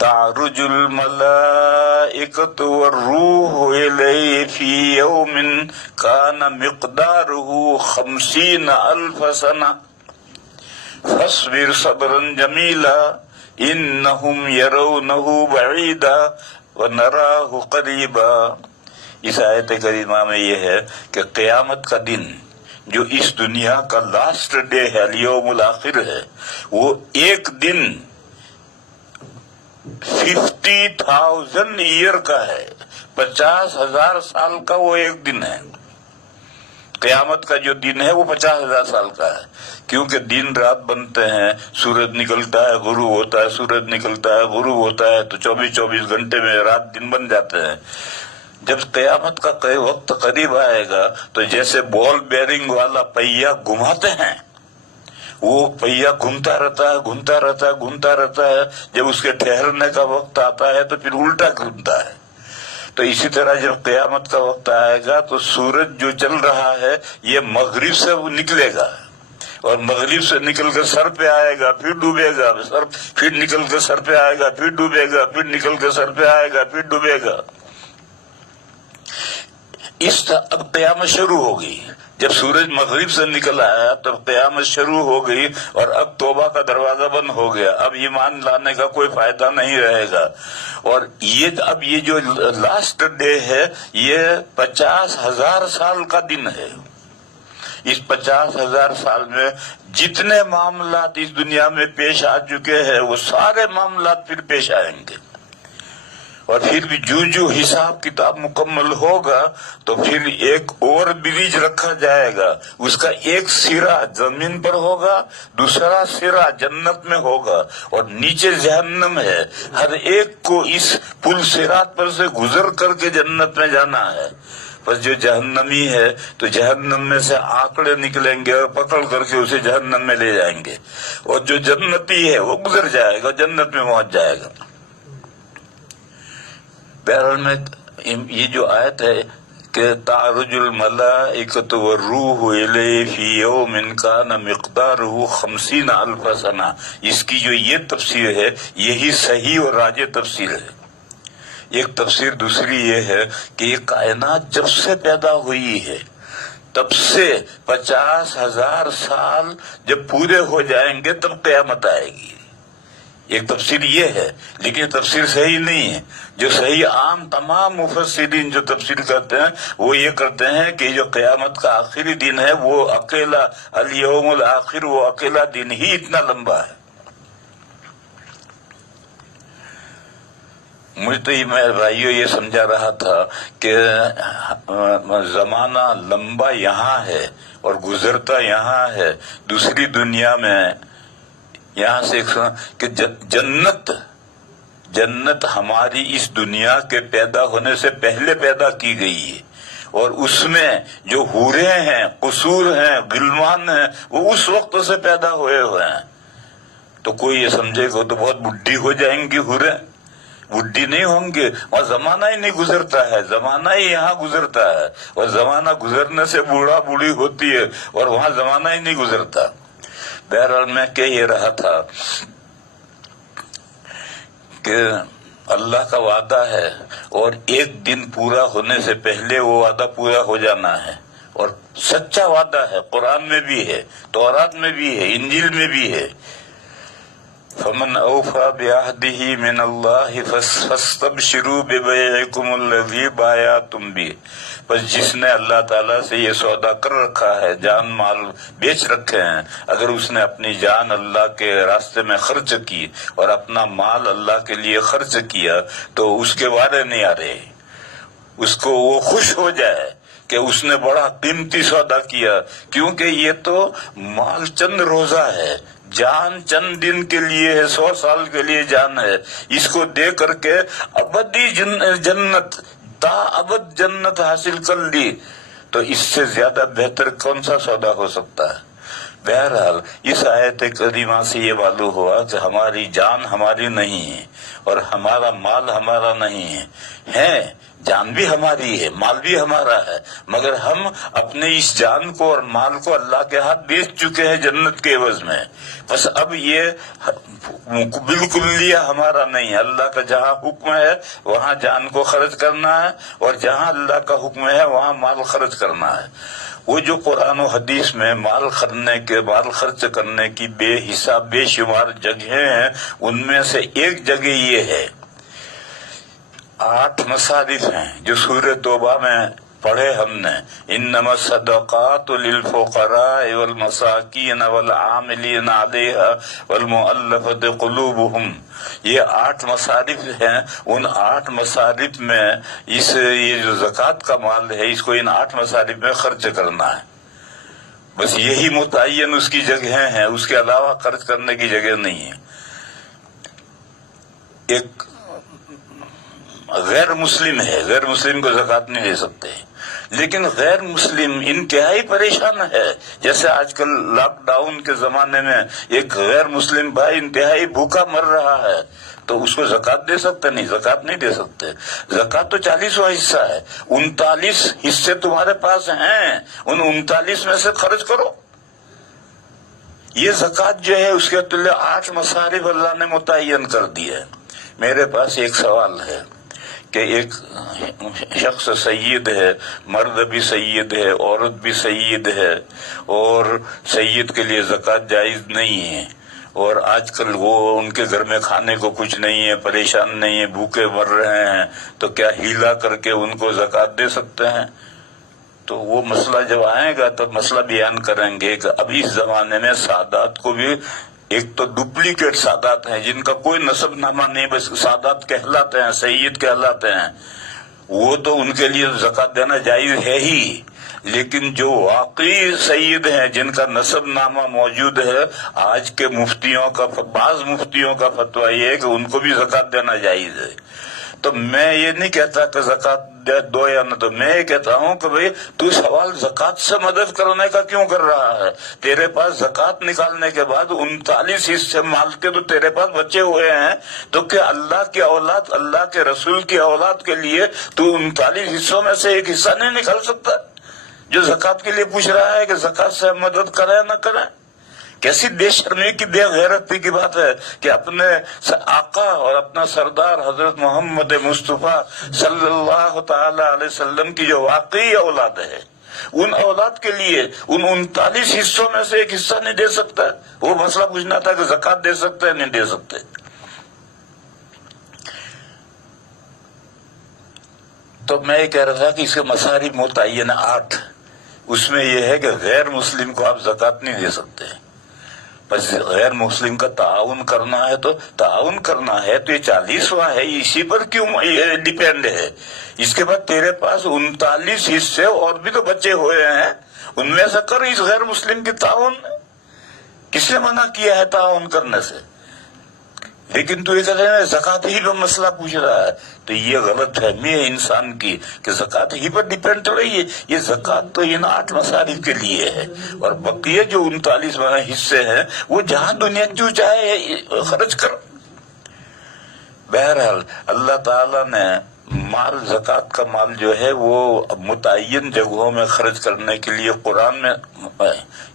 تعرج الملائکۃ والروح الیہ فی یوم کان مقدارہ 50,000 سنہ فاصبر صبرا جمیلا انہم یرونہ بعیدا ونراہ قریبا۔ اس آیت کریمہ میں یہ ہے کہ قیامت کا دن جو اس دنیا کا لاسٹ ڈے ہے، الیوم الاخر ہے، وہ 1 دن 50,000 ایئر کا ہے، 50,000 سال کا وہ 1 دن ہے۔ قیامت کا جو دن ہے وہ 50,000 سال کا ہے، کیونکہ دن رات بنتے ہیں، سورج نکلتا ہے غروب ہوتا ہے، سورج نکلتا ہے غروب ہوتا ہے، تو 24 گھنٹے میں رات دن بن جاتے ہیں۔ جب قیامت کا وقت قریب آئے گا تو جیسے بال بیئرنگ والا پہیا گھماتے ہیں، وہ پہیا گھومتا رہتا ہے گھومتا رہتا ہے گھومتا رہتا ہے، جب اس کے ٹھہرنے کا وقت آتا ہے تو پھر الٹا گھومتا ہے۔ تو اسی طرح جب قیامت کا وقت آئے گا تو سورج جو چل رہا ہے یہ مغرب سے نکلے گا، اور مغرب سے نکل کر سر پہ آئے گا، پھر ڈوبے گا، پھر نکل کر سر پہ آئے گا، پھر ڈوبے گا، پھر نکل کر سر پہ آئے گا، پھر ڈوبے گا۔ اس طرح اب قیامت شروع ہوگی۔ جب سورج مغرب سے نکل آیا تب قیامت شروع ہو گئی، اور اب توبہ کا دروازہ بند ہو گیا، اب ایمان لانے کا کوئی فائدہ نہیں رہے گا۔ اور اب یہ جو لاسٹ ڈے ہے یہ 50,000 سال کا دن ہے۔ اس 50,000 سال میں جتنے معاملات اس دنیا میں پیش آ چکے ہیں وہ سارے معاملات پھر پیش آئیں گے، اور پھر بھی جو حساب کتاب مکمل ہوگا تو پھر ایک اور برج رکھا جائے گا، اس کا ایک سرا زمین پر ہوگا، دوسرا سرا جنت میں ہوگا، اور نیچے جہنم ہے۔ ہر ایک کو اس پل صراط پر سے گزر کر کے جنت میں جانا ہے۔ بس جو جہنمی ہے تو جہنم میں سے آنکڑے نکلیں گے اور پکڑ کر کے اسے جہنم میں لے جائیں گے، اور جو جنتی ہے وہ گزر جائے گا، جنت میں پہنچ جائے گا۔ بہرحال میں یہ جو آیت ہے کہ تعرج الملائکۃ والروح الیہ فی یوم کان مقدارہ 50,000 سنہ، اس کی جو یہ تفسیر ہے یہی صحیح اور راجح تفسیر ہے۔ ایک تفسیر دوسری یہ ہے کہ یہ کائنات جب سے پیدا ہوئی ہے تب سے 50,000 سال جب پورے ہو جائیں گے تب قیامت آئے گی۔ ایک تفسیر یہ ہے، لیکن تفسیر صحیح نہیں ہے۔ جو صحیح عام تمام مفسرین جو تفسیر کرتے ہیں وہ یہ کرتے ہیں کہ جو قیامت کا آخری دن ہے وہ اکیلا الیوم الاخر، وہ اکیلا دن ہی اتنا لمبا ہے۔ مجھے تو میں بھائیو یہ سمجھا رہا تھا کہ زمانہ لمبا یہاں ہے اور گزرتا یہاں ہے، دوسری دنیا میں یہاں سے کہ جنت ہماری اس دنیا کے پیدا ہونے سے پہلے پیدا کی گئی ہے، اور اس میں جو حوریں ہیں، قصور ہیں، غلمان ہیں، وہ اس وقت سے پیدا ہوئے ہیں۔ تو کوئی یہ سمجھے گا تو بہت بڈھی ہو جائیں گی حوریں، بڈھی نہیں ہوں گے، وہاں زمانہ ہی نہیں گزرتا ہے، زمانہ ہی یہاں گزرتا ہے، اور زمانہ گزرنے سے بوڑھا بوڑھی ہوتی ہے اور وہاں زمانہ ہی نہیں گزرتا۔ بہرحال میں کہہ یہ رہا تھا کہ اللہ کا وعدہ ہے، اور ایک دن پورا ہونے سے پہلے وہ وعدہ پورا ہو جانا ہے، اور سچا وعدہ ہے، قرآن میں بھی ہے، تورات میں بھی ہے، انجیل میں بھی ہے۔ فمن اوفى بعهده من الله فاستبشروا ببيعكم الذي بايعتم به، بس جس نے اللہ تعالیٰ سے یہ سودا کر رکھا ہے، جان مال بیچ رکھے ہیں، اگر اس نے اپنی جان اللہ کے راستے میں خرچ کی اور اپنا مال اللہ کے لیے خرچ کیا تو اس کے وعدے نہیں آ رہے، اس کو وہ خوش ہو جائے کہ اس نے بڑا قیمتی سودا کیا، کیونکہ یہ تو مال چند روزہ ہے، جان چند دن کے لیے ہے، 100 سال کے لیے جان ہے، اس کو دے کر کے ابدی جنت تا ابد جنت حاصل کر لی، تو اس سے زیادہ بہتر کون سا سودا ہو سکتا ہے۔ بہرحال اس آیت کریمہ سے یہ معلوم ہوا کہ ہماری جان ہماری نہیں ہے اور ہمارا مال ہمارا نہیں ہے، جان بھی ہماری ہے، مال بھی ہمارا ہے، مگر ہم اپنے اس جان کو اور مال کو اللہ کے ہاتھ بیچ چکے ہیں جنت کے عوض میں۔ بس اب یہ بالکل لیا ہمارا نہیں ہے، اللہ کا جہاں حکم ہے وہاں جان کو خرچ کرنا ہے، اور جہاں اللہ کا حکم ہے وہاں مال خرچ کرنا ہے۔ وہ جو قرآن و حدیث میں مال خرچ کرنے کی بے حساب بے شمار جگہیں ہیں، ان میں سے ایک جگہ یہ ہے، 8 مصارف ہیں جو سورہ توبہ میں پڑھے ہم نے، انما الصدقات للفقراء والمساکین والعاملین علیہا والمؤلفۃ قلوبہم، یہ 8 مصارف ہیں۔ ان 8 مصارف میں یہ جو زکوٰۃ کا مال ہے اس کو ان 8 مصارف میں خرچ کرنا ہے، بس یہی متعین اس کی جگہیں ہیں، اس کے علاوہ خرچ کرنے کی جگہ نہیں ہے۔ ایک غیر مسلم ہے، غیر مسلم کو زکوٰۃ نہیں دے سکتے، لیکن غیر مسلم انتہائی پریشان ہے. جیسے آج کل لاک ڈاؤن کے زمانے میں ایک غیر مسلم بھائی انتہائی بھوکا مر رہا ہے، تو اس کو زکوٰۃ دے سکتے نہیں؟ زکوٰۃ نہیں دے سکتے. زکوٰۃ تو 40واں حصہ ہے، 39 حصے تمہارے پاس ہیں، ان 39 میں سے خرچ کرو. یہ زکوٰۃ جو ہے اس کے تلے 8 مصارف اللہ نے متعین کر دیے. میرے پاس ایک سوال ہے کہ ایک شخص سید ہے، مرد بھی سید ہے، عورت بھی سید ہے، اور سید کے لیے زکوٰۃ جائز نہیں ہے، اور آج کل وہ ان کے گھر میں کھانے کو کچھ نہیں ہے، پریشان نہیں ہے، بھوکے مر رہے ہیں، تو کیا ہیلا کر کے ان کو زکوٰۃ دے سکتے ہیں؟ تو وہ مسئلہ جب آئے گا تو مسئلہ بیان کریں گے کہ ابھی اس زمانے میں سادات کو بھی، ایک تو ڈپلیکیٹ سادات ہیں جن کا کوئی نسب نامہ نہیں، بس سادات کہلاتے ہیں، سید کہلاتے ہیں، وہ تو ان کے لیے زکوٰۃ دینا جائز ہے ہی، لیکن جو واقعی سید ہیں جن کا نسب نامہ موجود ہے، آج کے مفتیوں کا، بعض مفتیوں کا فتویٰ یہ ہے کہ ان کو بھی زکوٰۃ دینا جائز ہے. تو میں یہ نہیں کہتا کہ زکوٰۃ دو یا نہ دو، میں یہ کہتا ہوں کہ بھئی تو سوال زکوٰۃ سے مدد کرنے کا کیوں کر رہا ہے؟ تیرے پاس زکوٰۃ نکالنے کے بعد 39 حصے مال کے تو تیرے پاس بچے ہوئے ہیں، تو کیا اللہ کی اولاد، اللہ کے رسول کی اولاد کے لیے تو 39 حصوں میں سے ایک حصہ نہیں نکال سکتا جو زکوٰۃ کے لیے پوچھ رہا ہے کہ زکوٰۃ سے مدد کریں نہ کریں؟ کیسی بے شرمی کی، بے غیرتی کی بات ہے کہ اپنے آقا اور اپنا سردار حضرت محمد مصطفیٰ صلی اللہ تعالی علیہ وسلم کی جو واقعی اولاد ہے، ان اولاد کے لیے ان 39 حصوں میں سے ایک حصہ نہیں دے سکتا. وہ مسئلہ پوچھنا تھا کہ زکوٰۃ دے سکتے ہیں نہیں دے سکتے. تو میں یہ کہہ رہا تھا کہ اس کے مصارف متعین 8، اس میں یہ ہے کہ غیر مسلم کو آپ زکوٰۃ نہیں دے سکتے. بس غیر مسلم کا تعاون کرنا ہے تو تعاون کرنا ہے، تو یہ 40واں ہے، اسی پر کیوں ڈیپینڈ ہے؟ اس کے بعد تیرے پاس 39 حصے اور بھی تو بچے ہوئے ہیں، ان میں سے کر اس غیر مسلم کی تعاون. کس نے منع کیا ہے تعاون کرنے سے؟ لیکن تو یہ کہتے ہیں زکوٰۃ ہی پہ مسئلہ پوچھ رہا ہے، تو یہ غلط فہمی ہے انسان کی کہ زکوٰۃ ہی پر ڈیپینڈ رہی ہے. یہ زکوٰۃ تو ان 8 مصارف کے لیے ہے، اور بقیہ جو 39 حصے ہیں وہ جہاں دنیا جو چاہے خرچ کر. بہرحال اللہ تعالیٰ نے مال، زکوٰۃ کا مال جو ہے وہ متعین جگہوں میں خرچ کرنے کے لیے قرآن میں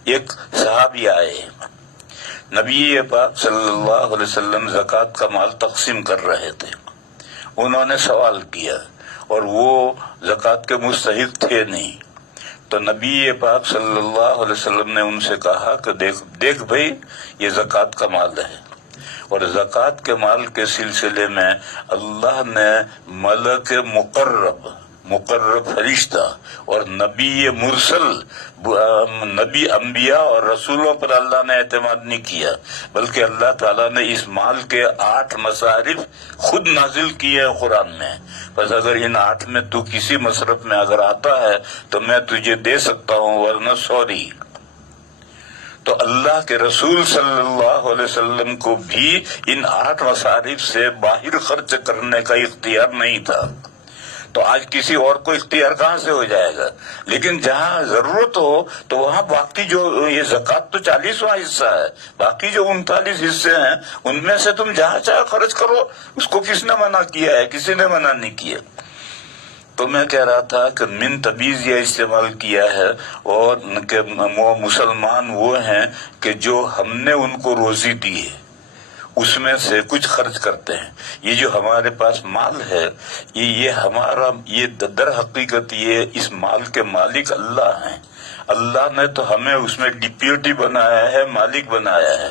ایک صحابی آئے، نبی پاک صلی اللہ علیہ وسلم زکوٰۃ کا مال تقسیم کر رہے تھے. انہوں نے سوال کیا اور وہ زکوٰۃ کے مستحق تھے نہیں، تو نبی پاک صلی اللہ علیہ وسلم نے ان سے کہا کہ دیکھ بھائی، یہ زکوٰۃ کا مال ہے، اور زکوٰۃ کے مال کے سلسلے میں اللہ نے ملک مقرب فرشتہ اور نبی مرسل، نبی انبیاء اور رسولوں پر اللہ نے اعتماد نہیں کیا، بلکہ اللہ تعالیٰ نے اس مال کے 8 مصارف خود نازل کیے ہیں قرآن میں. بس اگر ان 8 میں تو کسی مصرف میں اگر آتا ہے تو میں تجھے دے سکتا ہوں، ورنہ سوری. تو اللہ کے رسول صلی اللہ علیہ وسلم کو بھی ان 8 مصارف سے باہر خرچ کرنے کا اختیار نہیں تھا. تو آج کسی اور کو اختیار کہاں سے ہو جائے گا؟ لیکن جہاں ضرورت ہو تو وہاں باقی جو یہ زکوٰۃ تو 40واں حصہ ہے، باقی جو 39 حصے ہیں ان میں سے تم جہاں چاہے خرچ کرو. اس کو کس نے منع کیا ہے؟ کسی نے منع نہیں کیا. تو میں کہہ رہا تھا کہ من تبیز یہ استعمال کیا ہے، اور کہ وہ مسلمان وہ ہیں کہ جو ہم نے ان کو روزی دی ہے اس میں سے کچھ خرچ کرتے ہیں. یہ جو ہمارے پاس مال ہے، یہ ہمارا، یہ در حقیقت یہ اس مال کے مالک اللہ ہیں. اللہ نے تو ہمیں اس میں ڈپیوٹی بنایا ہے، مالک بنایا ہے.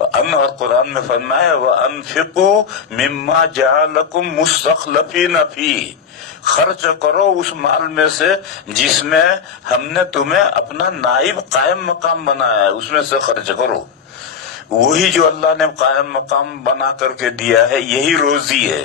اور قرآن میں فرمایا وَأَنفِقُوا مِمَّا جَعَلَكُمْ مُسْتَخْلَفِينَ فِيهِ، خرچ کرو اس مال میں سے جس میں ہم نے تمہیں اپنا نائب قائم مقام بنایا ہے، اس میں سے خرچ کرو. وہی جو اللہ نے قائم مقام بنا کر کے دیا ہے، یہی روزی ہے.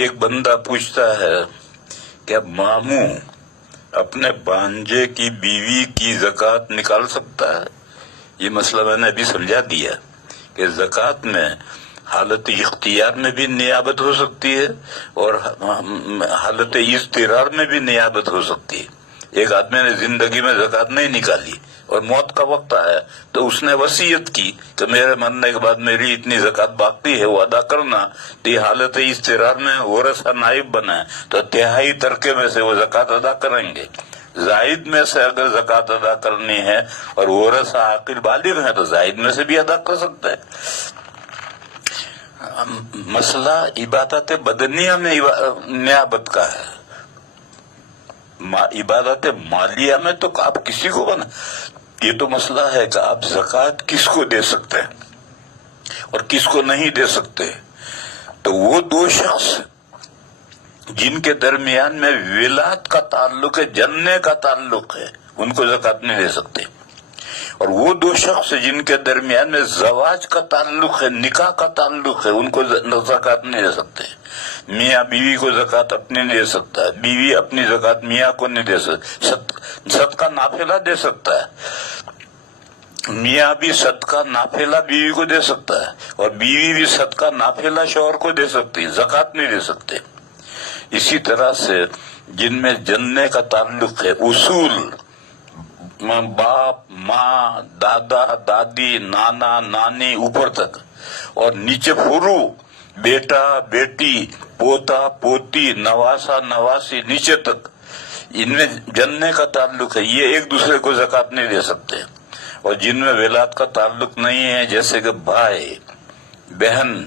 ایک بندہ پوچھتا ہے کہ ماموں اپنے بھانجے کی بیوی کی زکوٰۃ نکال سکتا ہے؟ یہ مسئلہ میں نے ابھی سمجھا دیا کہ زکوٰۃ میں حالت اختیار میں بھی نیابت ہو سکتی ہے اور حالت اضطرار میں بھی نیابت ہو سکتی ہے۔ ایک آدمی نے زندگی میں زکوٰۃ نہیں نکالی اور موت کا وقت آیا تو اس نے وصیت کی کہ میرے مرنے کے بعد میری اتنی زکوٰۃ باقی ہے وہ ادا کرنا، تو یہ حالت اضطرار میں ورثہ نائب بنا تو تہائی ترکے میں سے وہ زکوٰۃ ادا کریں گے۔ زائد میں سے اگر زکوٰۃ ادا کرنی ہے اور ورثہ عاقل بالغ ہے تو زائد میں سے بھی ادا کر سکتا ہے۔ مسئلہ عبادت بدنیہ میں نیابت کا ہے، عبادت مالیہ میں تو آپ کسی کو بنا، یہ تو مسئلہ ہے کہ آپ زکوٰۃ کس کو دے سکتے ہیں اور کس کو نہیں دے سکتے۔ تو وہ دو شخص جن کے درمیان میں ولادت کا تعلق ہے، جننے کا تعلق ہے، ان کو زکوٰۃ نہیں دے سکتے، اور وہ دو شخص جن کے درمیان میں زواج کا تعلق ہے، نکاح کا تعلق ہے، ان کو زکوٰۃ نہیں دے سکتے۔ میاں بیوی کو زکوٰۃ اپنی نہیں دے سکتا ہے، بیوی اپنی زکوٰۃ میاں کو نہیں دے سکتی، صدقہ نافلہ دے سکتا ہے، میاں بھی صدقہ نافلہ بیوی کو دے سکتا ہے اور بیوی بھی صدقہ نافلہ شوہر کو دے سکتی، زکوٰۃ نہیں دے سکتے۔ اسی طرح سے جن میں جننے کا تعلق ہے، اصول باپ ماں دادا دادی نانا نانی اوپر تک، اور نیچے فروع بیٹا بیٹی پوتا پوتی نواسا نواسی نیچے تک، ان میں جننے کا تعلق ہے، یہ ایک دوسرے کو زکوٰۃ نہیں دے سکتے۔ اور جن میں ولادت کا تعلق نہیں ہے، جیسے کہ بھائی بہن،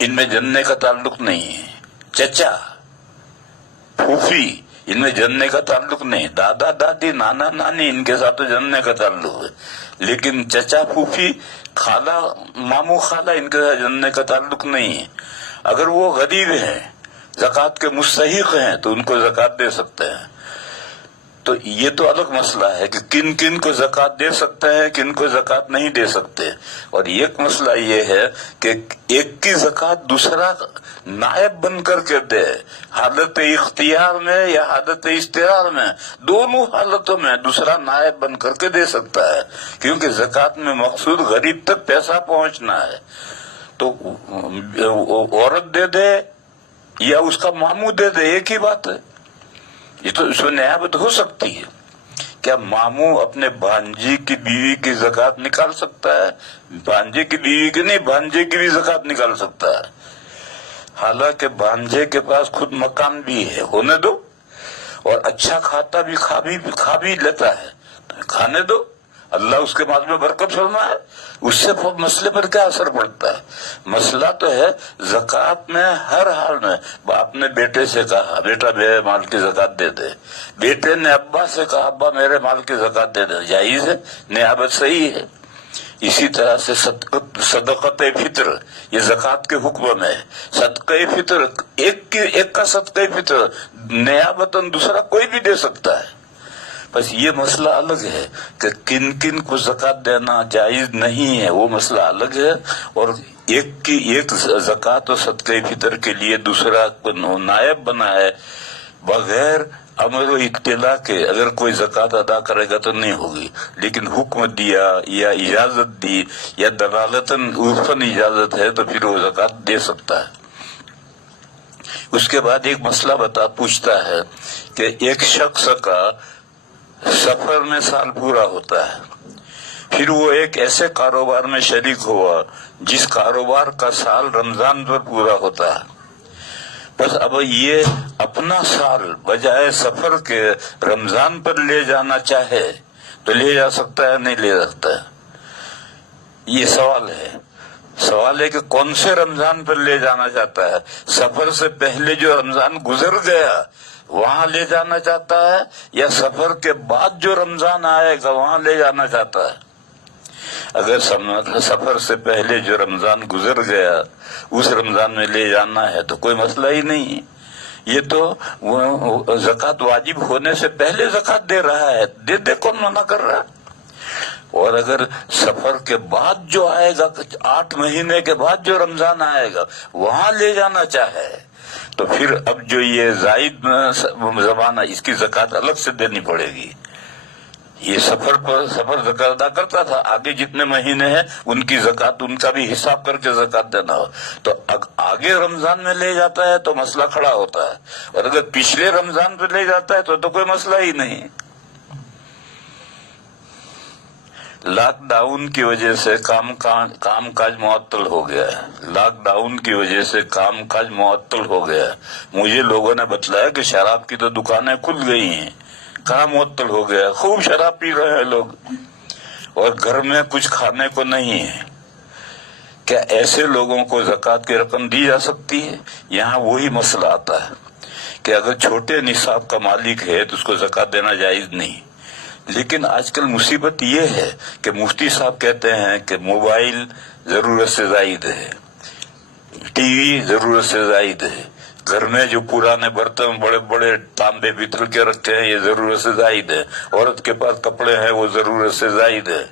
ان میں جننے کا تعلق نہیں ہے، چچا پھوپھی، ان میں جننے کا تعلق نہیں، دادا دادی نانا نانی ان کے ساتھ تو جننے کا تعلق ہے، لیکن چچا پھوپھی خالہ ماموں خالہ ان کے ساتھ جننے کا تعلق نہیں ہے۔ اگر وہ غریب ہیں، زکوٰۃ کے مستحق ہیں، تو ان کو زکوٰۃ دے سکتے ہیں۔ تو یہ تو الگ مسئلہ ہے کہ کن کن کو زکوٰۃ دے سکتے ہیں، کن کو زکوٰۃ نہیں دے سکتے۔ اور ایک مسئلہ یہ ہے کہ ایک کی زکوٰۃ دوسرا نائب بن کر کے دے، حالت اختیار میں یا حالت اضطرار میں، دونوں حالتوں میں دوسرا نائب بن کر کے دے سکتا ہے، کیونکہ زکوٰۃ میں مقصود غریب تک پیسہ پہنچنا ہے۔ تو عورت دے دے یا اس کا ماموں دے دے، ایک ہی بات ہے، یہ تو اس میں نیابت ہو سکتی ہے۔ کیا ماموں اپنے بھانجی کی بیوی کی زکوٰۃ نکال سکتا ہے؟ بھانجے کی بیوی کی نہیں، بھانجے کی بھی زکوٰۃ نکال سکتا ہے، حالانکہ بھانجے کے پاس خود مکان بھی ہے، ہونے دو، اور اچھا کھاتا بھی کھا بھی لیتا ہے، کھانے دو، اللہ اس کے مال میں برکت فرمائے، اس سے مسئلے پر کیا اثر پڑتا ہے؟ مسئلہ تو ہے زکوٰۃ میں ہر حال میں، باپ نے بیٹے سے کہا بیٹا میرے مال کی زکوٰۃ دے دے، بیٹے نے ابا سے کہا ابا میرے مال کی زکوٰۃ دے دے، جائز ہے، نیابت صحیح ہے۔ اسی طرح سے صدقۃ فطر یہ زکوٰۃ کے حکم میں ہے، صدقہ فطر ایک کا صدقہ فطر نیابتاً دوسرا کوئی بھی دے سکتا ہے۔ بس یہ مسئلہ الگ ہے کہ کن کن کو زکوٰۃ دینا جائز نہیں ہے، وہ مسئلہ الگ ہے، اور ایک زکوٰۃ و صدقہ فطر کے لیے دوسرا نائب بنا ہے، بغیر امر و اطلاع کے اگر کوئی زکوٰۃ ادا کرے گا تو نہیں ہوگی، لیکن حکم دیا یا اجازت دی یا دلالتاً عرفاً اجازت ہے تو پھر وہ زکوٰۃ دے سکتا ہے۔ اس کے بعد ایک مسئلہ پوچھتا ہے کہ ایک شخص کا سفر میں سال پورا ہوتا ہے، پھر وہ ایک ایسے کاروبار میں شریک ہوا جس کاروبار کا سال رمضان پر پورا ہوتا ہے، بس اب یہ اپنا سال بجائے سفر کے رمضان پر لے جانا چاہے تو لے جا سکتا ہے نہیں لے سکتا ہے؟ یہ سوال ہے کہ کون سے رمضان پر لے جانا چاہتا ہے؟ سفر سے پہلے جو رمضان گزر گیا وہاں لے جانا چاہتا ہے، یا سفر کے بعد جو رمضان آئے گا وہاں لے جانا چاہتا ہے؟ اگر سفر سے پہلے جو رمضان گزر گیا اس رمضان میں لے جانا ہے تو کوئی مسئلہ ہی نہیں ہے، یہ تو زکوٰۃ واجب ہونے سے پہلے زکوٰۃ دے رہا ہے، دے کون منع کر رہا ہے؟ اور اگر سفر کے بعد جو آئے گا 8 مہینے کے بعد جو رمضان آئے گا وہاں لے جانا چاہے تو پھر اب جو یہ زائد زمانہ اس کی زکوٰۃ الگ سے دینی پڑے گی. یہ سفر زکوٰۃ ادا کرتا تھا, آگے جتنے مہینے ہیں ان کی زکوٰۃ ان کا بھی حساب کر کے زکوٰۃ دینا ہو. تو آگے رمضان میں لے جاتا ہے تو مسئلہ کھڑا ہوتا ہے, اور اگر پچھلے رمضان پہ لے جاتا ہے تو کوئی مسئلہ ہی نہیں. لاک ڈاؤن کی وجہ سے کام کاج معطل ہو گیا ہے. لاک ڈاؤن کی وجہ سے کام کاج معطل ہو گیا ہے. مجھے لوگوں نے بتلایا کہ شراب کی تو دکانیں کھل گئی ہیں. کہاں معطل ہو گیا؟ خوب شراب پی رہے ہیں لوگ, اور گھر میں کچھ کھانے کو نہیں ہے. کیا ایسے لوگوں کو زکوٰۃ کی رقم دی جا سکتی ہے؟ یہاں وہی مسئلہ آتا ہے کہ اگر چھوٹے نصاب کا مالک ہے تو اس کو زکوٰۃ دینا جائز نہیں. لیکن آج کل مصیبت یہ ہے کہ مفتی صاحب کہتے ہیں کہ موبائل ضرورت سے زائد ہے, ٹی وی ضرورت سے زائد ہے, گھر میں جو پرانے برتن بڑے بڑے تانبے پیتل کے رکھے ہیں یہ ضرورت سے زائد ہے, عورت کے پاس کپڑے ہیں وہ ضرورت سے زائد ہے.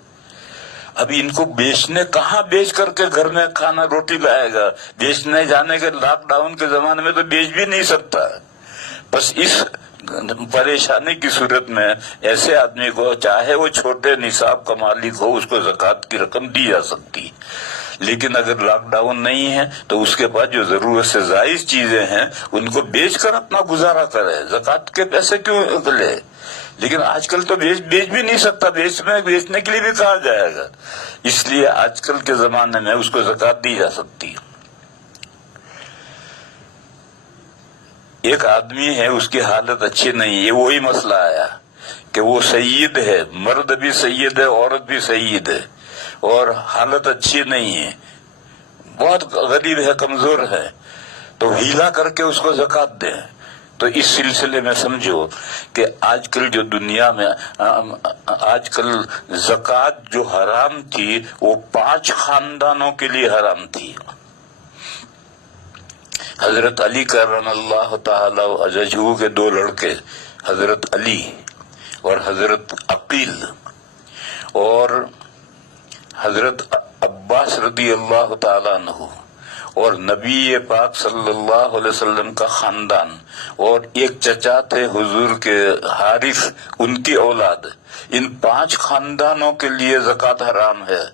ابھی ان کو بیچنے کہاں بیچ کر کے گھر میں کھانا روٹی لائے گا؟ بیچنے جانے کے لاک ڈاؤن کے زمانے میں تو بیچ بھی نہیں سکتا. بس اس پریشانی کی صورت میں ایسے آدمی کو چاہے وہ چھوٹے نصاب کا مالک ہو اس کو زکوٰۃ کی رقم دی جا سکتی. لیکن اگر لاک ڈاؤن نہیں ہے تو اس کے بعد جو ضرورت سے زائد چیزیں ہیں ان کو بیچ کر اپنا گزارا کرے, زکوٰۃ کے پیسے کیوں لے؟ لیکن آج کل تو بیچ بھی نہیں سکتا, بیچنے کے لیے بھی کہا جائے گا. اس لیے آج کل کے زمانے میں اس کو زکوٰۃ دی جا سکتی. ایک آدمی ہے اس کی حالت اچھی نہیں ہے, وہی مسئلہ آیا کہ وہ سید ہے, مرد بھی سید ہے عورت بھی سید ہے, اور حالت اچھی نہیں ہے, بہت غریب ہے کمزور ہے, تو ہیلا کر کے اس کو زکوٰۃ دیں. تو اس سلسلے میں سمجھو کہ آج کل جو دنیا میں آج کل زکوٰۃ جو حرام تھی وہ 5 خاندانوں کے لیے حرام تھی. حضرت علی کرم اللہ تعالی وجہہ کے 2 لڑکے حضرت علی اور حضرت عقیل اور حضرت عباس رضی اللہ تعالیٰ عنہ اور نبی پاک صلی اللہ علیہ وسلم کا خاندان اور ایک چچا تھے حضور کے حارث ان کی اولاد, ان 5 خاندانوں کے لیے زکوٰۃ حرام ہے.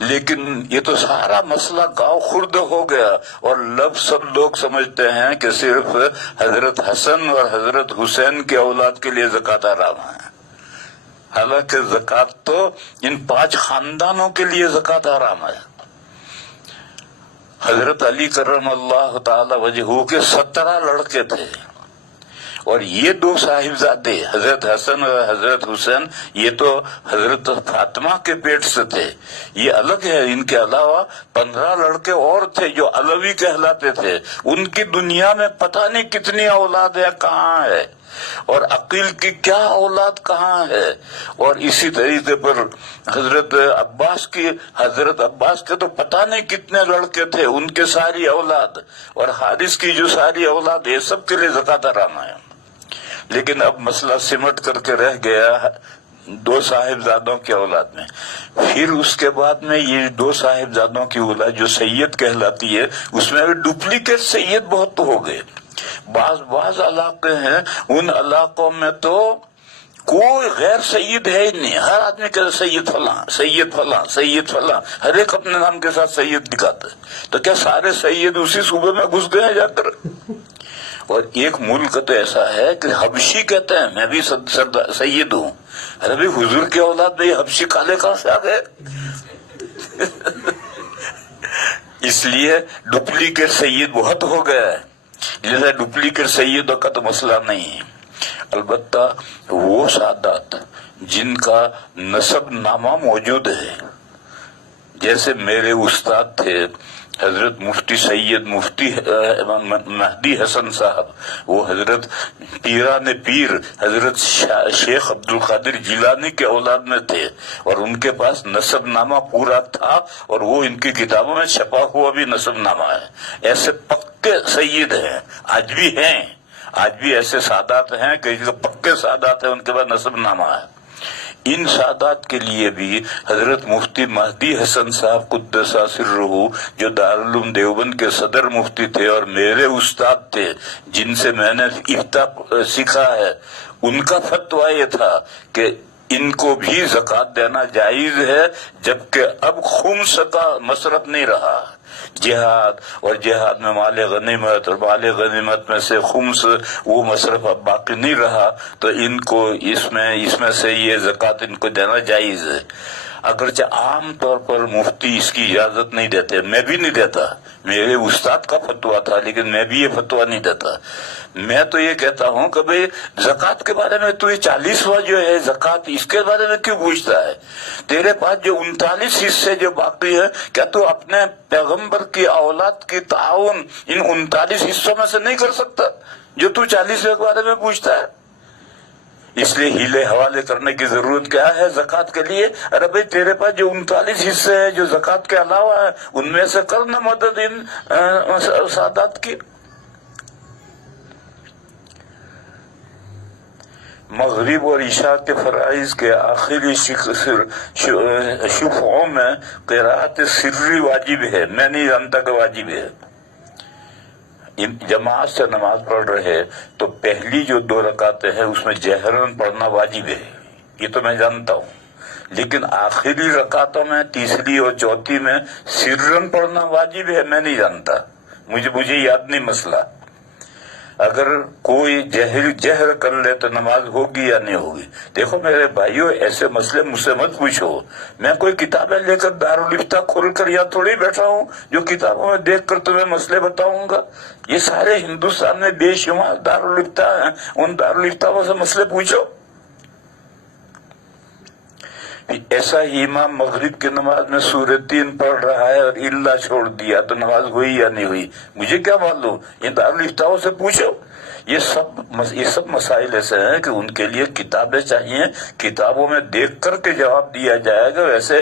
لیکن یہ تو سارا مسئلہ گاؤں خرد ہو گیا اور سب لوگ سمجھتے ہیں کہ صرف حضرت حسن اور حضرت حسین کے اولاد کے لیے زکوٰۃ حرام ہے. حالانکہ زکوٰۃ تو ان 5 خاندانوں کے لیے زکوٰۃ حرام ہے. حضرت علی کرم اللہ تعالی وجہہ کے 17 لڑکے تھے, اور یہ 2 صاحبزادے حضرت حسن اور حضرت حسین یہ تو حضرت فاطمہ کے پیٹ سے تھے, یہ الگ ہے. ان کے علاوہ 15 لڑکے اور تھے جو علوی کہلاتے تھے, ان کی دنیا میں پتہ نہیں کتنی اولاد ہے, کہاں ہے, اور عقیل کی کیا اولاد کہاں ہے. اور اسی طریقے پر حضرت عباس کے تو پتہ نہیں کتنے لڑکے تھے, ان کے ساری اولاد, اور حارث کی جو ساری اولاد یہ سب کے لیے زکوٰۃ حرام ہے. لیکن اب مسئلہ سمٹ کر کے رہ گیا 2 صاحبزادوں کی اولاد میں. پھر اس کے بعد میں یہ 2 صاحبزادوں کی اولاد جو سید کہلاتی ہے اس میں ڈپلیکیٹ سید بہت ہو گئے. بعض علاقے ہیں ان علاقوں میں تو کوئی غیر سید ہے ہی نہیں, ہر آدمی کہتا سید فلاں سید فلاں سید فلاں, ہر ایک اپنے نام کے ساتھ سید دکھاتا ہے. تو کیا سارے سید اسی صوبے میں گھس گئے جا کر؟ اور ایک ملک تو ایسا ہے کہ حبشی کہتے ہیں میں بھی سید ہوں. ارے بھی حضور کی اولاد میں یہ حبشی کالے کہاں سے آ گئے؟ اس لیے ڈپلیکیٹ سید بہت ہو گیا ہے. جیسے ڈپلیکیٹ سیدوں کا تو مسئلہ نہیں ہے, البتہ وہ سادات جن کا نسب نامہ موجود ہے, جیسے میرے استاد تھے حضرت مفتی سید مفتی مہدی حسن صاحب, وہ حضرت پیران پیر حضرت شیخ عبد القادر جیلانی کے اولاد میں تھے, اور ان کے پاس نسب نامہ پورا تھا, اور وہ ان کی کتابوں میں چھپا ہوا بھی نسب نامہ ہے. ایسے پکے سید ہیں, آج بھی ہیں, آج بھی ایسے سادات ہیں کہ جو پکے سادات ہیں ان کے پاس نسب نامہ ہے. ان سادات کے لیے بھی حضرت مفتی مہدی حسن صاحب قدس سرہ جو دارالعلوم دیوبند کے صدر مفتی تھے اور میرے استاد تھے جن سے میں نے افتاء سیکھا ہے، ان کا فتویٰ یہ تھا کہ ان کو بھی زکوٰۃ دینا جائز ہے، جبکہ اب خمس کا مصرف نہیں رہا۔ جہاد اور جہاد میں مال غنیمت اور مال غنیمت میں سے خمس وہ مصرف اب باقی نہیں رہا، تو ان کو اس میں سے یہ زکوٰۃ ان کو دینا جائز ہے۔ اگرچہ عام طور پر مفتی اس کی اجازت نہیں دیتے، میں بھی نہیں دیتا، میرے استاد کا فتویٰ تھا لیکن میں بھی یہ فتویٰ نہیں دیتا۔ میں تو یہ کہتا ہوں کہ بھئی زکوٰۃ کے بارے میں تو یہ 40واں جو ہے زکوٰۃ، اس کے بارے میں کیوں پوچھتا ہے؟ تیرے پاس جو 39 حصے جو باقی ہے، کیا تو اپنے پیغمبر کی اولاد کی تعاون ان 39 حصوں میں سے نہیں کر سکتا جو تو 40ویں کے بارے میں پوچھتا ہے؟ اس لیے ہیلے حوالے کرنے کی ضرورت کیا ہے زکوٰۃ کے لیے؟ ارے بھائی تیرے پاس جو 39 حصے ہیں جو زکوٰۃ کے علاوہ ہے، ان میں سے کرنا مدد ان سادات کی۔ مغرب اور عشاء کے فرائض کے آخری شفعوں میں قراءت سری واجب ہے، میں نہیں جانتا کہ واجب ہے۔ جماعت سے نماز پڑھ رہے تو پہلی جو 2 رکعتیں ہیں اس میں جہرن پڑھنا واجب ہے، یہ تو میں جانتا ہوں، لیکن آخری رکعتوں میں تیسری اور چوتھی میں سرن پڑھنا واجب ہے، میں نہیں جانتا، مجھے یاد نہیں مسئلہ۔ اگر کوئی جہر کر لے تو نماز ہوگی یا نہیں ہوگی؟ دیکھو میرے بھائیو، ایسے مسئلے مجھ سے مت پوچھو، میں کوئی کتابیں لے کر دارالفتاء کھول کر یہاں تھوڑی بیٹھا ہوں جو کتابوں میں دیکھ کر تمہیں مسئلے بتاؤں گا۔ یہ سارے ہندوستان میں بے شمار دارالفتاء ہیں، ان دارالفتاءوں سے مسئلے پوچھو۔ ایسا ہی امام مغرب کی نماز میں سورہ 3 پڑھ رہا ہے اور اللہ چھوڑ دیا تو نماز ہوئی یا نہیں ہوئی؟ مجھے کیا معلوم، یہ دارالفتاءوں سے پوچھو۔ یہ سب مسائل ایسے ہیں کہ ان کے لیے کتابیں چاہیے، کتابوں میں دیکھ کر کے جواب دیا جائے گا، ویسے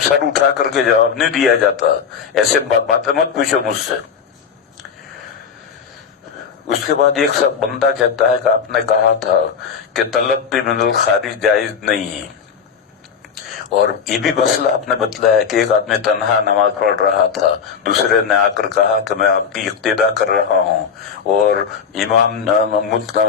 سر اٹھا کر کے جواب نہیں دیا جاتا۔ ایسے باتیں مت پوچھو مجھ سے۔ اس کے بعد ایک سب بندہ کہتا ہے کہ آپ نے کہا تھا کہ تلقی من الخارج جائز نہیں ہے، اور یہ بھی مسئلہ آپ نے بتلایا کہ ایک آدمی تنہا نماز پڑھ رہا تھا، دوسرے نے آ کر کہا کہ میں آپ کی اقتدا کر رہا ہوں، اور امام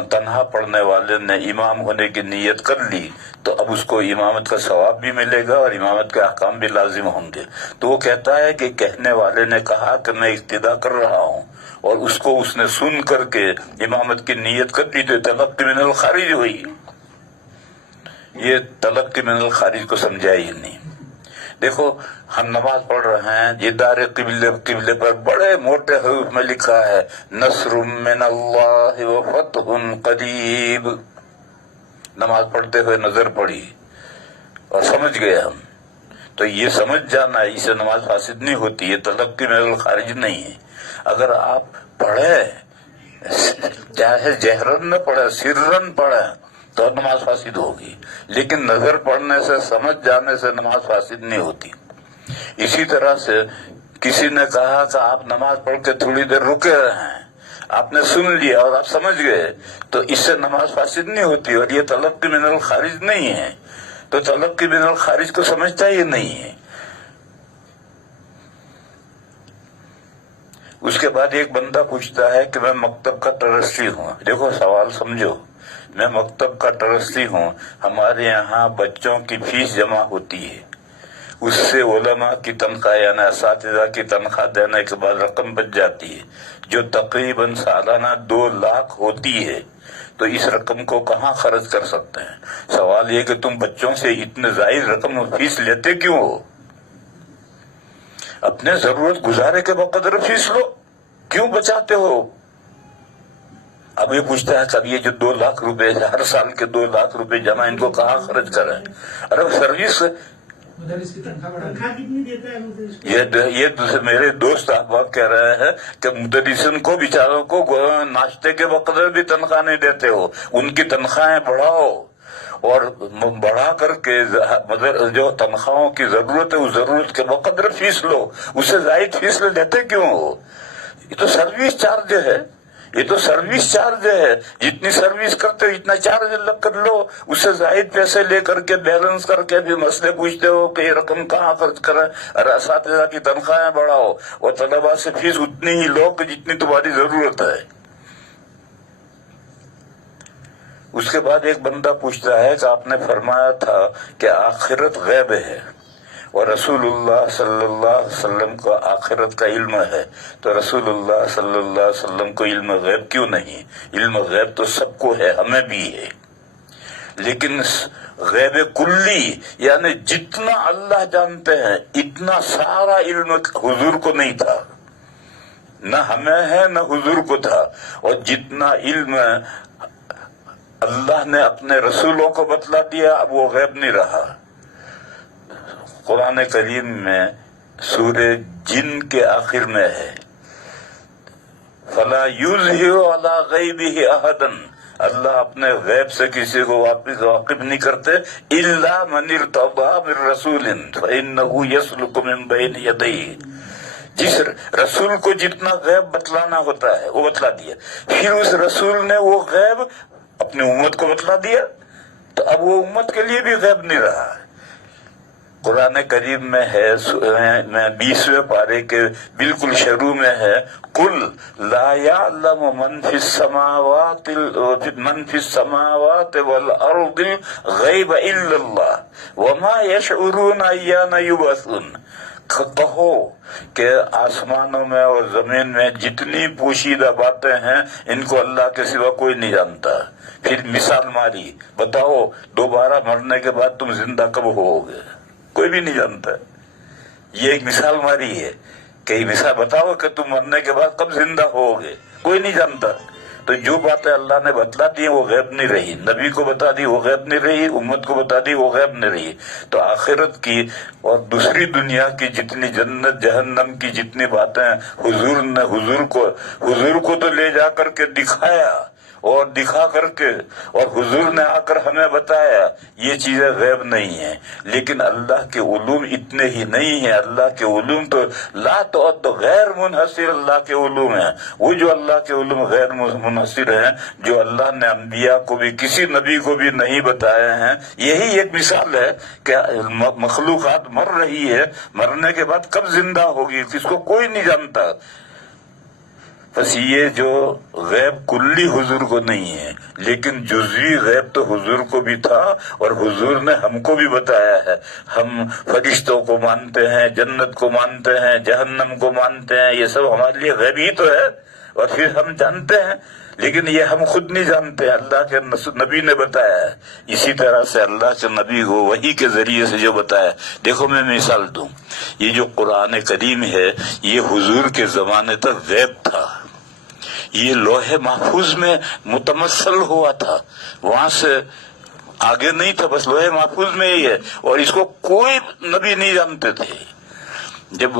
تنہا پڑھنے والے نے امام ہونے کی نیت کر لی، تو اب اس کو امامت کا ثواب بھی ملے گا اور امامت کے احکام بھی لازم ہوں گے۔ تو وہ کہتا ہے کہ کہنے والے نے کہا کہ میں اقتدا کر رہا ہوں، اور اس نے سن کر کے امامت کی نیت کر لی، تو تلقی من الخارج ہوئی۔ یہ تلقی من الخارج کو سمجھا ہی نہیں۔ دیکھو ہم نماز پڑھ رہے ہیں، یہ دار قبلے پر بڑے موٹے حروف میں لکھا ہے نصر من اللہ و فتح قریب۔ نماز پڑھتے ہوئے نظر پڑی اور سمجھ گئے ہم، تو یہ سمجھ جانا، اسے نماز فاسد نہیں ہوتی، یہ تلقی من الخارج نہیں ہے۔ اگر آپ پڑھے، چاہے جہرن میں پڑھے سرن پڑھے، تو نماز فاسد ہوگی، لیکن نظر پڑھنے سے، سمجھ جانے سے نماز فاسد نہیں ہوتی۔ اسی طرح سے کسی نے کہا کہ آپ نماز پڑھ کے تھوڑی دیر رکے رہیں، آپ نے سن لیا اور آپ سمجھ گئے، تو اس سے نماز فاسد نہیں ہوتی، اور یہ تلقی من الخارج نہیں ہے۔ تو تلقی من الخارج کو سمجھتا ہی نہیں ہے۔ اس کے بعد ایک بندہ پوچھتا ہے کہ میں مکتب کا ٹرسٹی ہوں۔ دیکھو سوال سمجھو، میں مکتب کا ٹرسٹی ہوں، ہمارے یہاں بچوں کی فیس جمع ہوتی ہے، اس سے علماء کی تنخواہ یعنی اساتذہ کی تنخواہ دینے کے بعد رقم بچ جاتی ہے جو تقریباً سالانہ 2 لاکھ ہوتی ہے، تو اس رقم کو کہاں خرچ کر سکتے ہیں؟ سوال یہ کہ تم بچوں سے اتنے زائد رقم فیس لیتے کیوں ہو؟ اپنے ضرورت گزارے کے بقدر فیس لو، کیوں بچاتے ہو؟ اب یہ پوچھتا ہے کہ اب یہ جو 2 لاکھ روپے ہر سال کے 2 لاکھ روپے جمع، ان کو کہاں خرچ کریں؟ ارے سروس یہ میرے دوست احباب کہہ رہے ہیں کہ مدرسین کو بیچاروں کو ناشتے کے بقدر بھی تنخواہ نہیں دیتے ہو، ان کی تنخواہیں بڑھاؤ، اور بڑھا کر کے جو تنخواہوں کی ضرورت ہے اس ضرورت کے بقدر فیس لو، اس سے زائد فیس لیتے کیوں ہو؟ یہ تو سروس چارج ہے، یہ تو سروس چارج ہے، جتنی سروس کرتے ہو اتنا چارج الگ کر لو، اس سے زائد پیسے لے کر کے بیلنس کر کے بھی مسئلے پوچھتے ہو کہ یہ رقم کہاں خرچ کریں، اور اساتذہ کی تنخواہیں بڑھاؤ اور طلباء سے فیس اتنی ہی لو کہ جتنی تمہاری ضرورت ہے۔ اس کے بعد ایک بندہ پوچھتا ہے کہ آپ نے فرمایا تھا کہ آخرت غیب ہے اور رسول اللہ صلی اللہ علیہ وسلم کو آخرت کا علم ہے، تو رسول اللہ صلی اللہ علیہ وسلم کو علم غیب کیوں نہیں؟ علم غیب تو سب کو ہے، ہمیں بھی ہے، لیکن غیب کلی یعنی جتنا اللہ جانتے ہیں اتنا سارا علم حضور کو نہیں تھا، نہ ہمیں ہے نہ حضور کو تھا، اور جتنا علم اللہ نے اپنے رسولوں کو بتلا دیا اب وہ غیب نہیں رہا۔ قرآن کریم میں سورہ جن کے آخر میں ہے فَلَا يُظْهِرُ عَلَىٰ غَيْبِهِ أَحَدًا، اللہ اپنے غیب سے کسی کو واقف نہیں کرتے، إِلَّا مَنِ ارْتَضَىٰ مِن رَّسُولٍ فَإِنَّهُ يَسْلُكُ مِن بَيْنِ يَدَيْهِ، جس رسول کو جتنا غیب بتلانا ہوتا ہے وہ بتلا دیا، پھر اس رسول نے وہ غیب اپنی امت کو بتلا دیا، تو اب وہ امت کے لیے بھی غیب نہیں رہا۔ قرآن کریم میں ہے، میں 20ویں پارے کے بالکل شروع میں ہے، قُلْ لَا يَعْلَمُ مَنْ فِي السَّمَاوَاتِ وَالْأَرْضِ الْغَيْبَ إِلَّا اللَّهُ وَمَا يَشْعُرُونَ أَيَّانَ يُبْعَثُونَ، کہو کہ آسمانوں میں اور زمین میں جتنی پوشیدہ باتیں ہیں ان کو اللہ کے سوا کوئی نہیں جانتا۔ پھر مثال ماری، بتاؤ دوبارہ مرنے کے بعد تم زندہ کب ہوگے؟ کوئی بھی نہیں جانتا۔ یہ ایک مثال ماری ہے کہ مثال بتاؤ کہ تم مرنے کے بعد کب زندہ ہوگے، کوئی نہیں جانتا۔ تو جو باتیں اللہ نے بتلا دی وہ غیب نہیں رہی، نبی کو بتا دی وہ غیب نہیں رہی، امت کو بتا دی وہ غیب نہیں رہی۔ تو آخرت کی اور دوسری دنیا کی جتنی جنت جہنم کی جتنی باتیں حضور کو تو لے جا کر کے دکھایا اور دکھا کر کے اور حضور نے آ کر ہمیں بتایا، یہ چیزیں غیب نہیں ہیں، لیکن اللہ کے علوم اتنے ہی نہیں ہیں۔ اللہ کے علوم تو لا تعد غیر منحصر اللہ کے علوم ہیں، وہ جو اللہ کے علوم غیر منحصر ہیں، جو اللہ نے انبیاء کو بھی کسی نبی کو بھی نہیں بتائے ہیں۔ یہی ایک مثال ہے کہ مخلوقات مر رہی ہے، مرنے کے بعد کب زندہ ہوگی اس کو کوئی نہیں جانتا۔ بس یہ جو غیب کلی حضور کو نہیں ہے، لیکن جزوی غیب تو حضور کو بھی تھا اور حضور نے ہم کو بھی بتایا ہے۔ ہم فرشتوں کو مانتے ہیں، جنت کو مانتے ہیں، جہنم کو مانتے ہیں، یہ سب ہمارے لیے غیب ہی تو ہے، اور پھر ہم جانتے ہیں، لیکن یہ ہم خود نہیں جانتے، اللہ کے نبی نے بتایا ہے۔ اسی طرح سے اللہ کے نبی کو وحی کے ذریعے سے جو بتایا، دیکھو میں مثال دوں، یہ جو قرآن کریم ہے یہ حضور کے زمانے تک غیب تھا، یہ لوح محفوظ میں متمثل ہوا تھا، وہاں سے آگے نہیں تھا، بس لوح محفوظ میں ہی ہے، اور اس کو کوئی نبی نہیں جانتے تھے۔ جب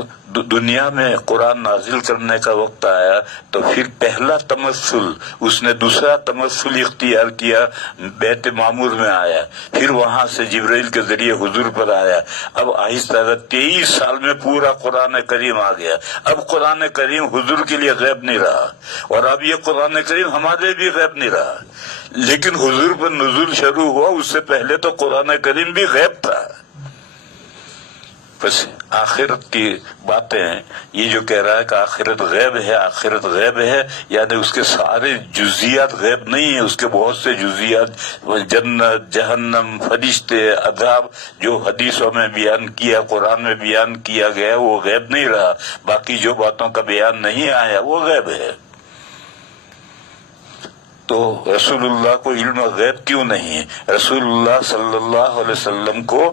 دنیا میں قرآن نازل کرنے کا وقت آیا تو پھر پہلا تمثل، اس نے دوسرا تمثل اختیار کیا، بیت معمور میں آیا، پھر وہاں سے جبرائیل کے ذریعے حضور پر آیا، اب آہستہ 23 سال میں پورا قرآن کریم آ گیا۔ اب قرآن کریم حضور کے لیے غیب نہیں رہا، اور اب یہ قرآن کریم ہمارے بھی غیب نہیں رہا، لیکن حضور پر نزول شروع ہوا، اس سے پہلے تو قرآن کریم بھی غیب تھا۔ بس آخرت کی باتیں، یہ جو کہہ رہا ہے کہ آخرت غیب ہے، آخرت غیب ہے، یعنی اس کے سارے جزیات غیب نہیں ہیں، اس کے بہت سے جزیات، جنت، جہنم، فرشتے، عذاب، جو حدیثوں میں بیان کیا، قرآن میں بیان کیا گیا وہ غیب نہیں رہا، باقی جو باتوں کا بیان نہیں آیا وہ غیب ہے۔ تو رسول اللہ کو علم غیب کیوں نہیں؟ رسول اللہ صلی اللہ علیہ وسلم کو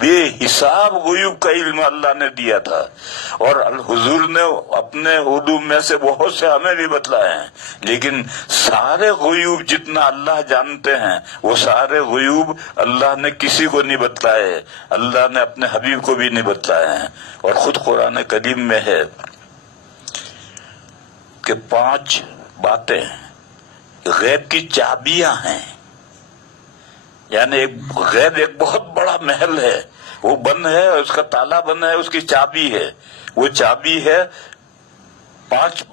بے حساب غیوب کا علم اللہ نے دیا تھا، اور حضور نے اپنے علوم میں سے بہت سے ہمیں بھی بتلائے ہیں، لیکن سارے غیوب جتنا اللہ جانتے ہیں وہ سارے غیوب اللہ نے کسی کو نہیں بتلائے، اللہ نے اپنے حبیب کو بھی نہیں بتلائے ہیں۔ اور خود قرآن کریم میں ہے کہ 5 باتیں غیب کی چابیاں ہیں، یعنی ایک غیب ایک بہت بڑا محل ہے، وہ بند ہے، اس کا تالا بند ہے، اس کی چابی ہے، وہ چابی ہے 5